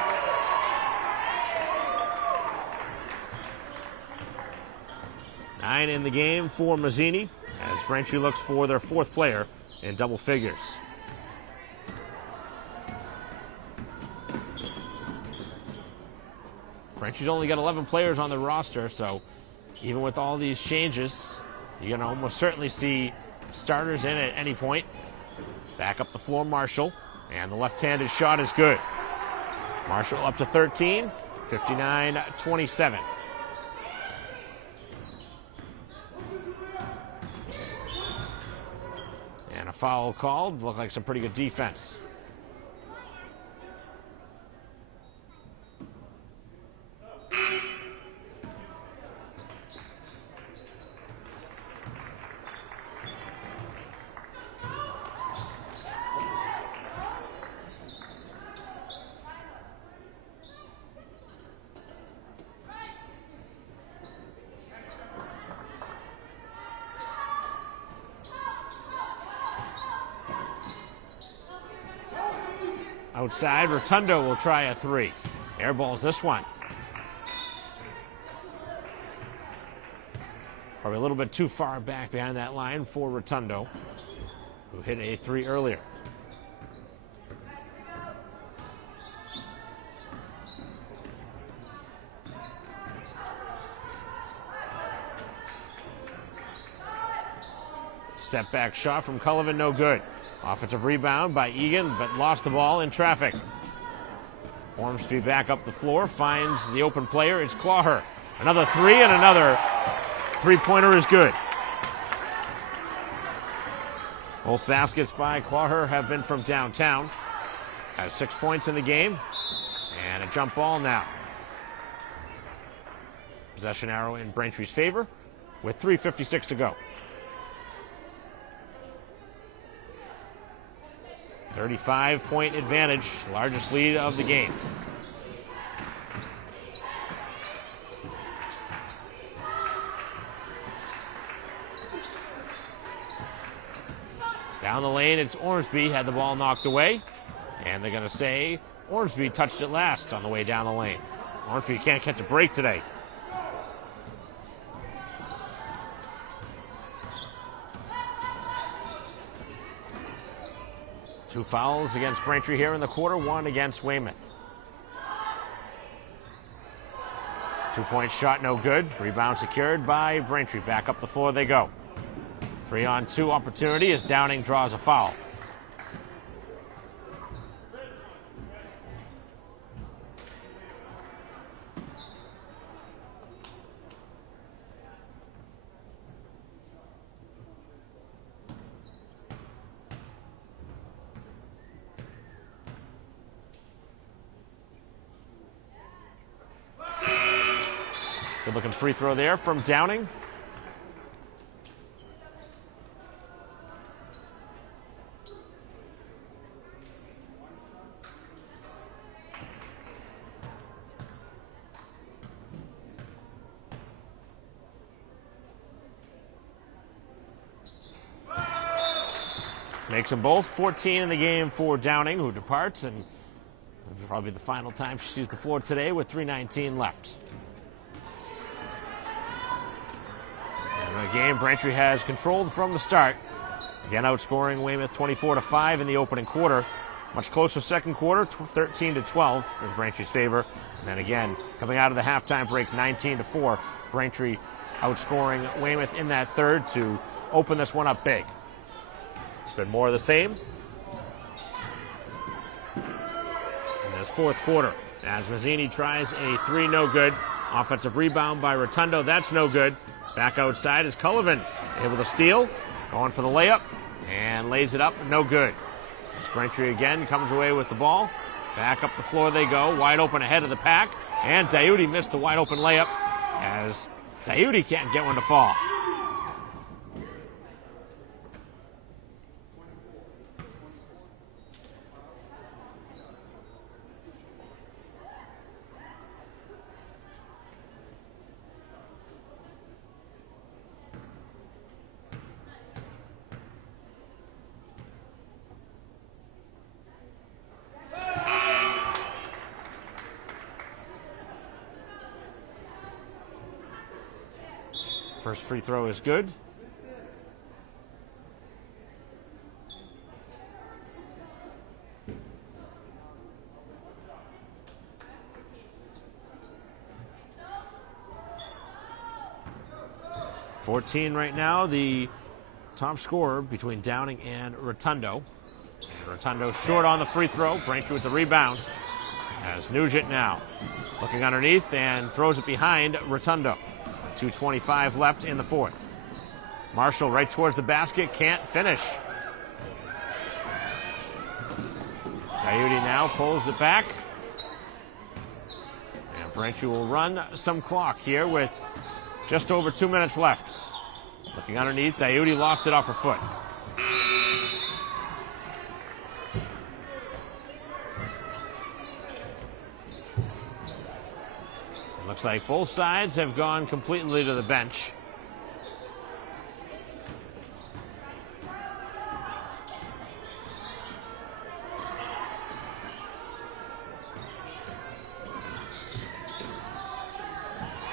Nine in the game for Mazzini as Braintree looks for their 4th player in double figures. Braintree's only got 11 players on the roster, so even with all these changes, you're going to almost certainly see starters in at any point. Back up the floor, Marshall, and the left-handed shot is good. Marshall up to 13, 59-27. And a foul called. Looked like some pretty good defense. Outside, Rotundo will try a 3. Airballs this one. Probably a little bit too far back behind that line for Rotundo, who hit a 3 earlier. Step back shot from Cullivan, no good. Offensive rebound by Egan, but lost the ball in traffic. Ormsby back up the floor, finds the open player. It's Clawher. Another 3 and another three-pointer is good. Both baskets by Clawher have been from downtown. Has 6 points in the game. And a jump ball now. Possession arrow in Braintree's favor with 3:56 to go. 35-point advantage, largest lead of the game. Down the lane, it's Ormsby, had the ball knocked away. And they're going to say Ormsby touched it last on the way down the lane. Ormsby can't catch a break today. Two fouls against Braintree here in the quarter, 1 against Weymouth. 2-point shot, no good. Rebound secured by Braintree. Back up the floor they go. 3-on-2 opportunity as Downing draws a foul. Good looking free throw there from Downing. Makes them both. 14 in the game for Downing, who departs, and probably the final time she sees the floor today with 3:19 left. And the game Braintree has controlled from the start. Again, outscoring Weymouth 24-5 in the opening quarter. Much closer second quarter, 13-12 in Braintree's favor. And then again, coming out of the halftime break, 19-4. Braintree outscoring Weymouth in that third to open this one up big. It's been more of the same in this fourth quarter as Mazzini tries a 3, no good. Offensive rebound by Rotundo, that's no good. Back outside is Cullivan, able to steal, going for the layup, and lays it up, no good. Braintree again comes away with the ball. Back up the floor they go, wide open ahead of the pack, and Diuti missed the wide open layup as Diuti can't get one to fall. First free throw is good. .14 right now, the top scorer between Downing and Rotundo. And Rotundo short on the free throw. Braintree with the rebound. As Nugent now looking underneath and throws it behind Rotundo. 2:25 left in the fourth. Marshall right towards the basket, can't finish. Diuti now pulls it back. And Braintree will run some clock here with just over 2 minutes left. Looking underneath, Diuti lost it off her foot. Looks like both sides have gone completely to the bench.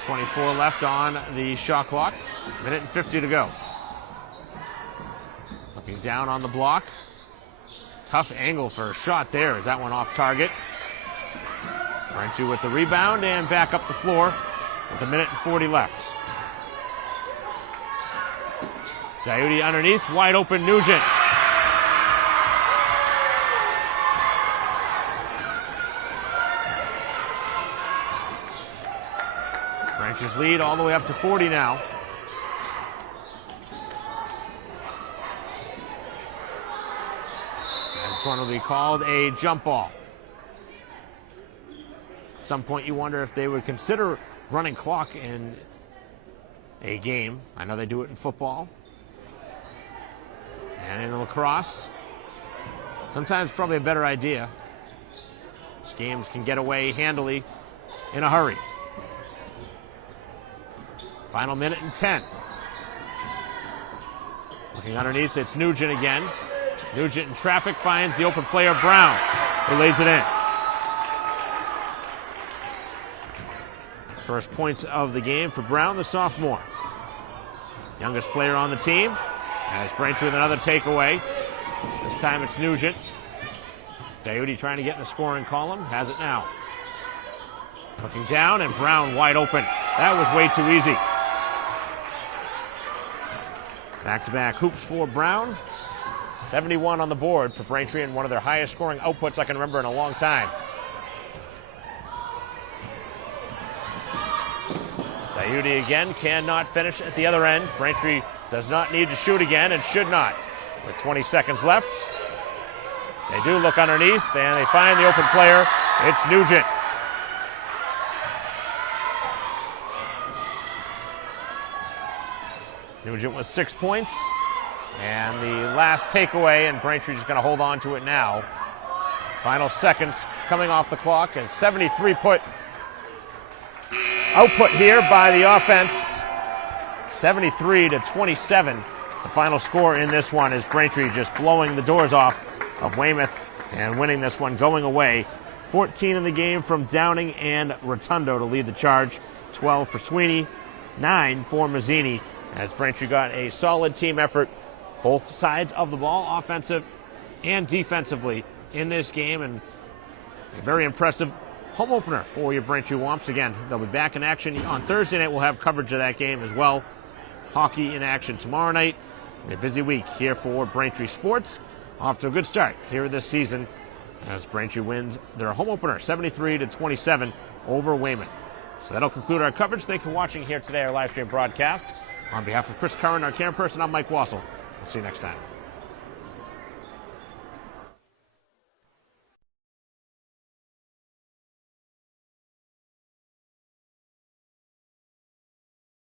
.24 left on the shot clock. Minute and 50 to go. Looking down on the block. Tough angle for a shot there. Is that one off target? Braintree with the rebound and back up the floor with a minute and 40 left. Diuti underneath, wide open Nugent. Braintree's lead all the way up to 40 now. This one will be called a jump ball. At some point you wonder if they would consider running clock in a game. I know they do it in football and in lacrosse. Sometimes probably a better idea. These games can get away handily in a hurry. Final minute and 10. Looking underneath, it's Nugent again. Nugent in traffic finds the open player, Brown, who lays it in. First points of the game for Brown, the sophomore. Youngest player on the team. As Braintree with another takeaway. This time it's Nugent. Diuti trying to get in the scoring column. Has it now. Looking down and Brown wide open. That was way too easy. Back-to-back hoops for Brown. 71 on the board for Braintree and one of their highest scoring outputs I can remember in a long time. Diuti again cannot finish at the other end. Braintree does not need to shoot again and should not. With 20 seconds left. They do look underneath and they find the open player. It's Nugent. Nugent with 6 points. And the last takeaway, and Braintree just going to hold on to it now. Final seconds coming off the clock, and 73 output here by the offense. 73-27. The final score in this one is Braintree just blowing the doors off of Weymouth and winning this one going away. 14 in the game from Downing and Rotundo to lead the charge. 12 for Sweeney, 9 for Mazzini, as Braintree got a solid team effort, both sides of the ball, offensive and defensively in this game, and a very impressive home opener for your Braintree Womps. Again, they'll be back in action on Thursday night. We'll have coverage of that game as well. Hockey in action tomorrow night. A busy week here for Braintree Sports. Off to a good start here this season as Braintree wins their home opener 73-27 over Weymouth. So that'll conclude our coverage. Thanks for watching here today, our live stream broadcast. On behalf of Chris Curran, our camera person, I'm Mike Wassel. We'll see you next time.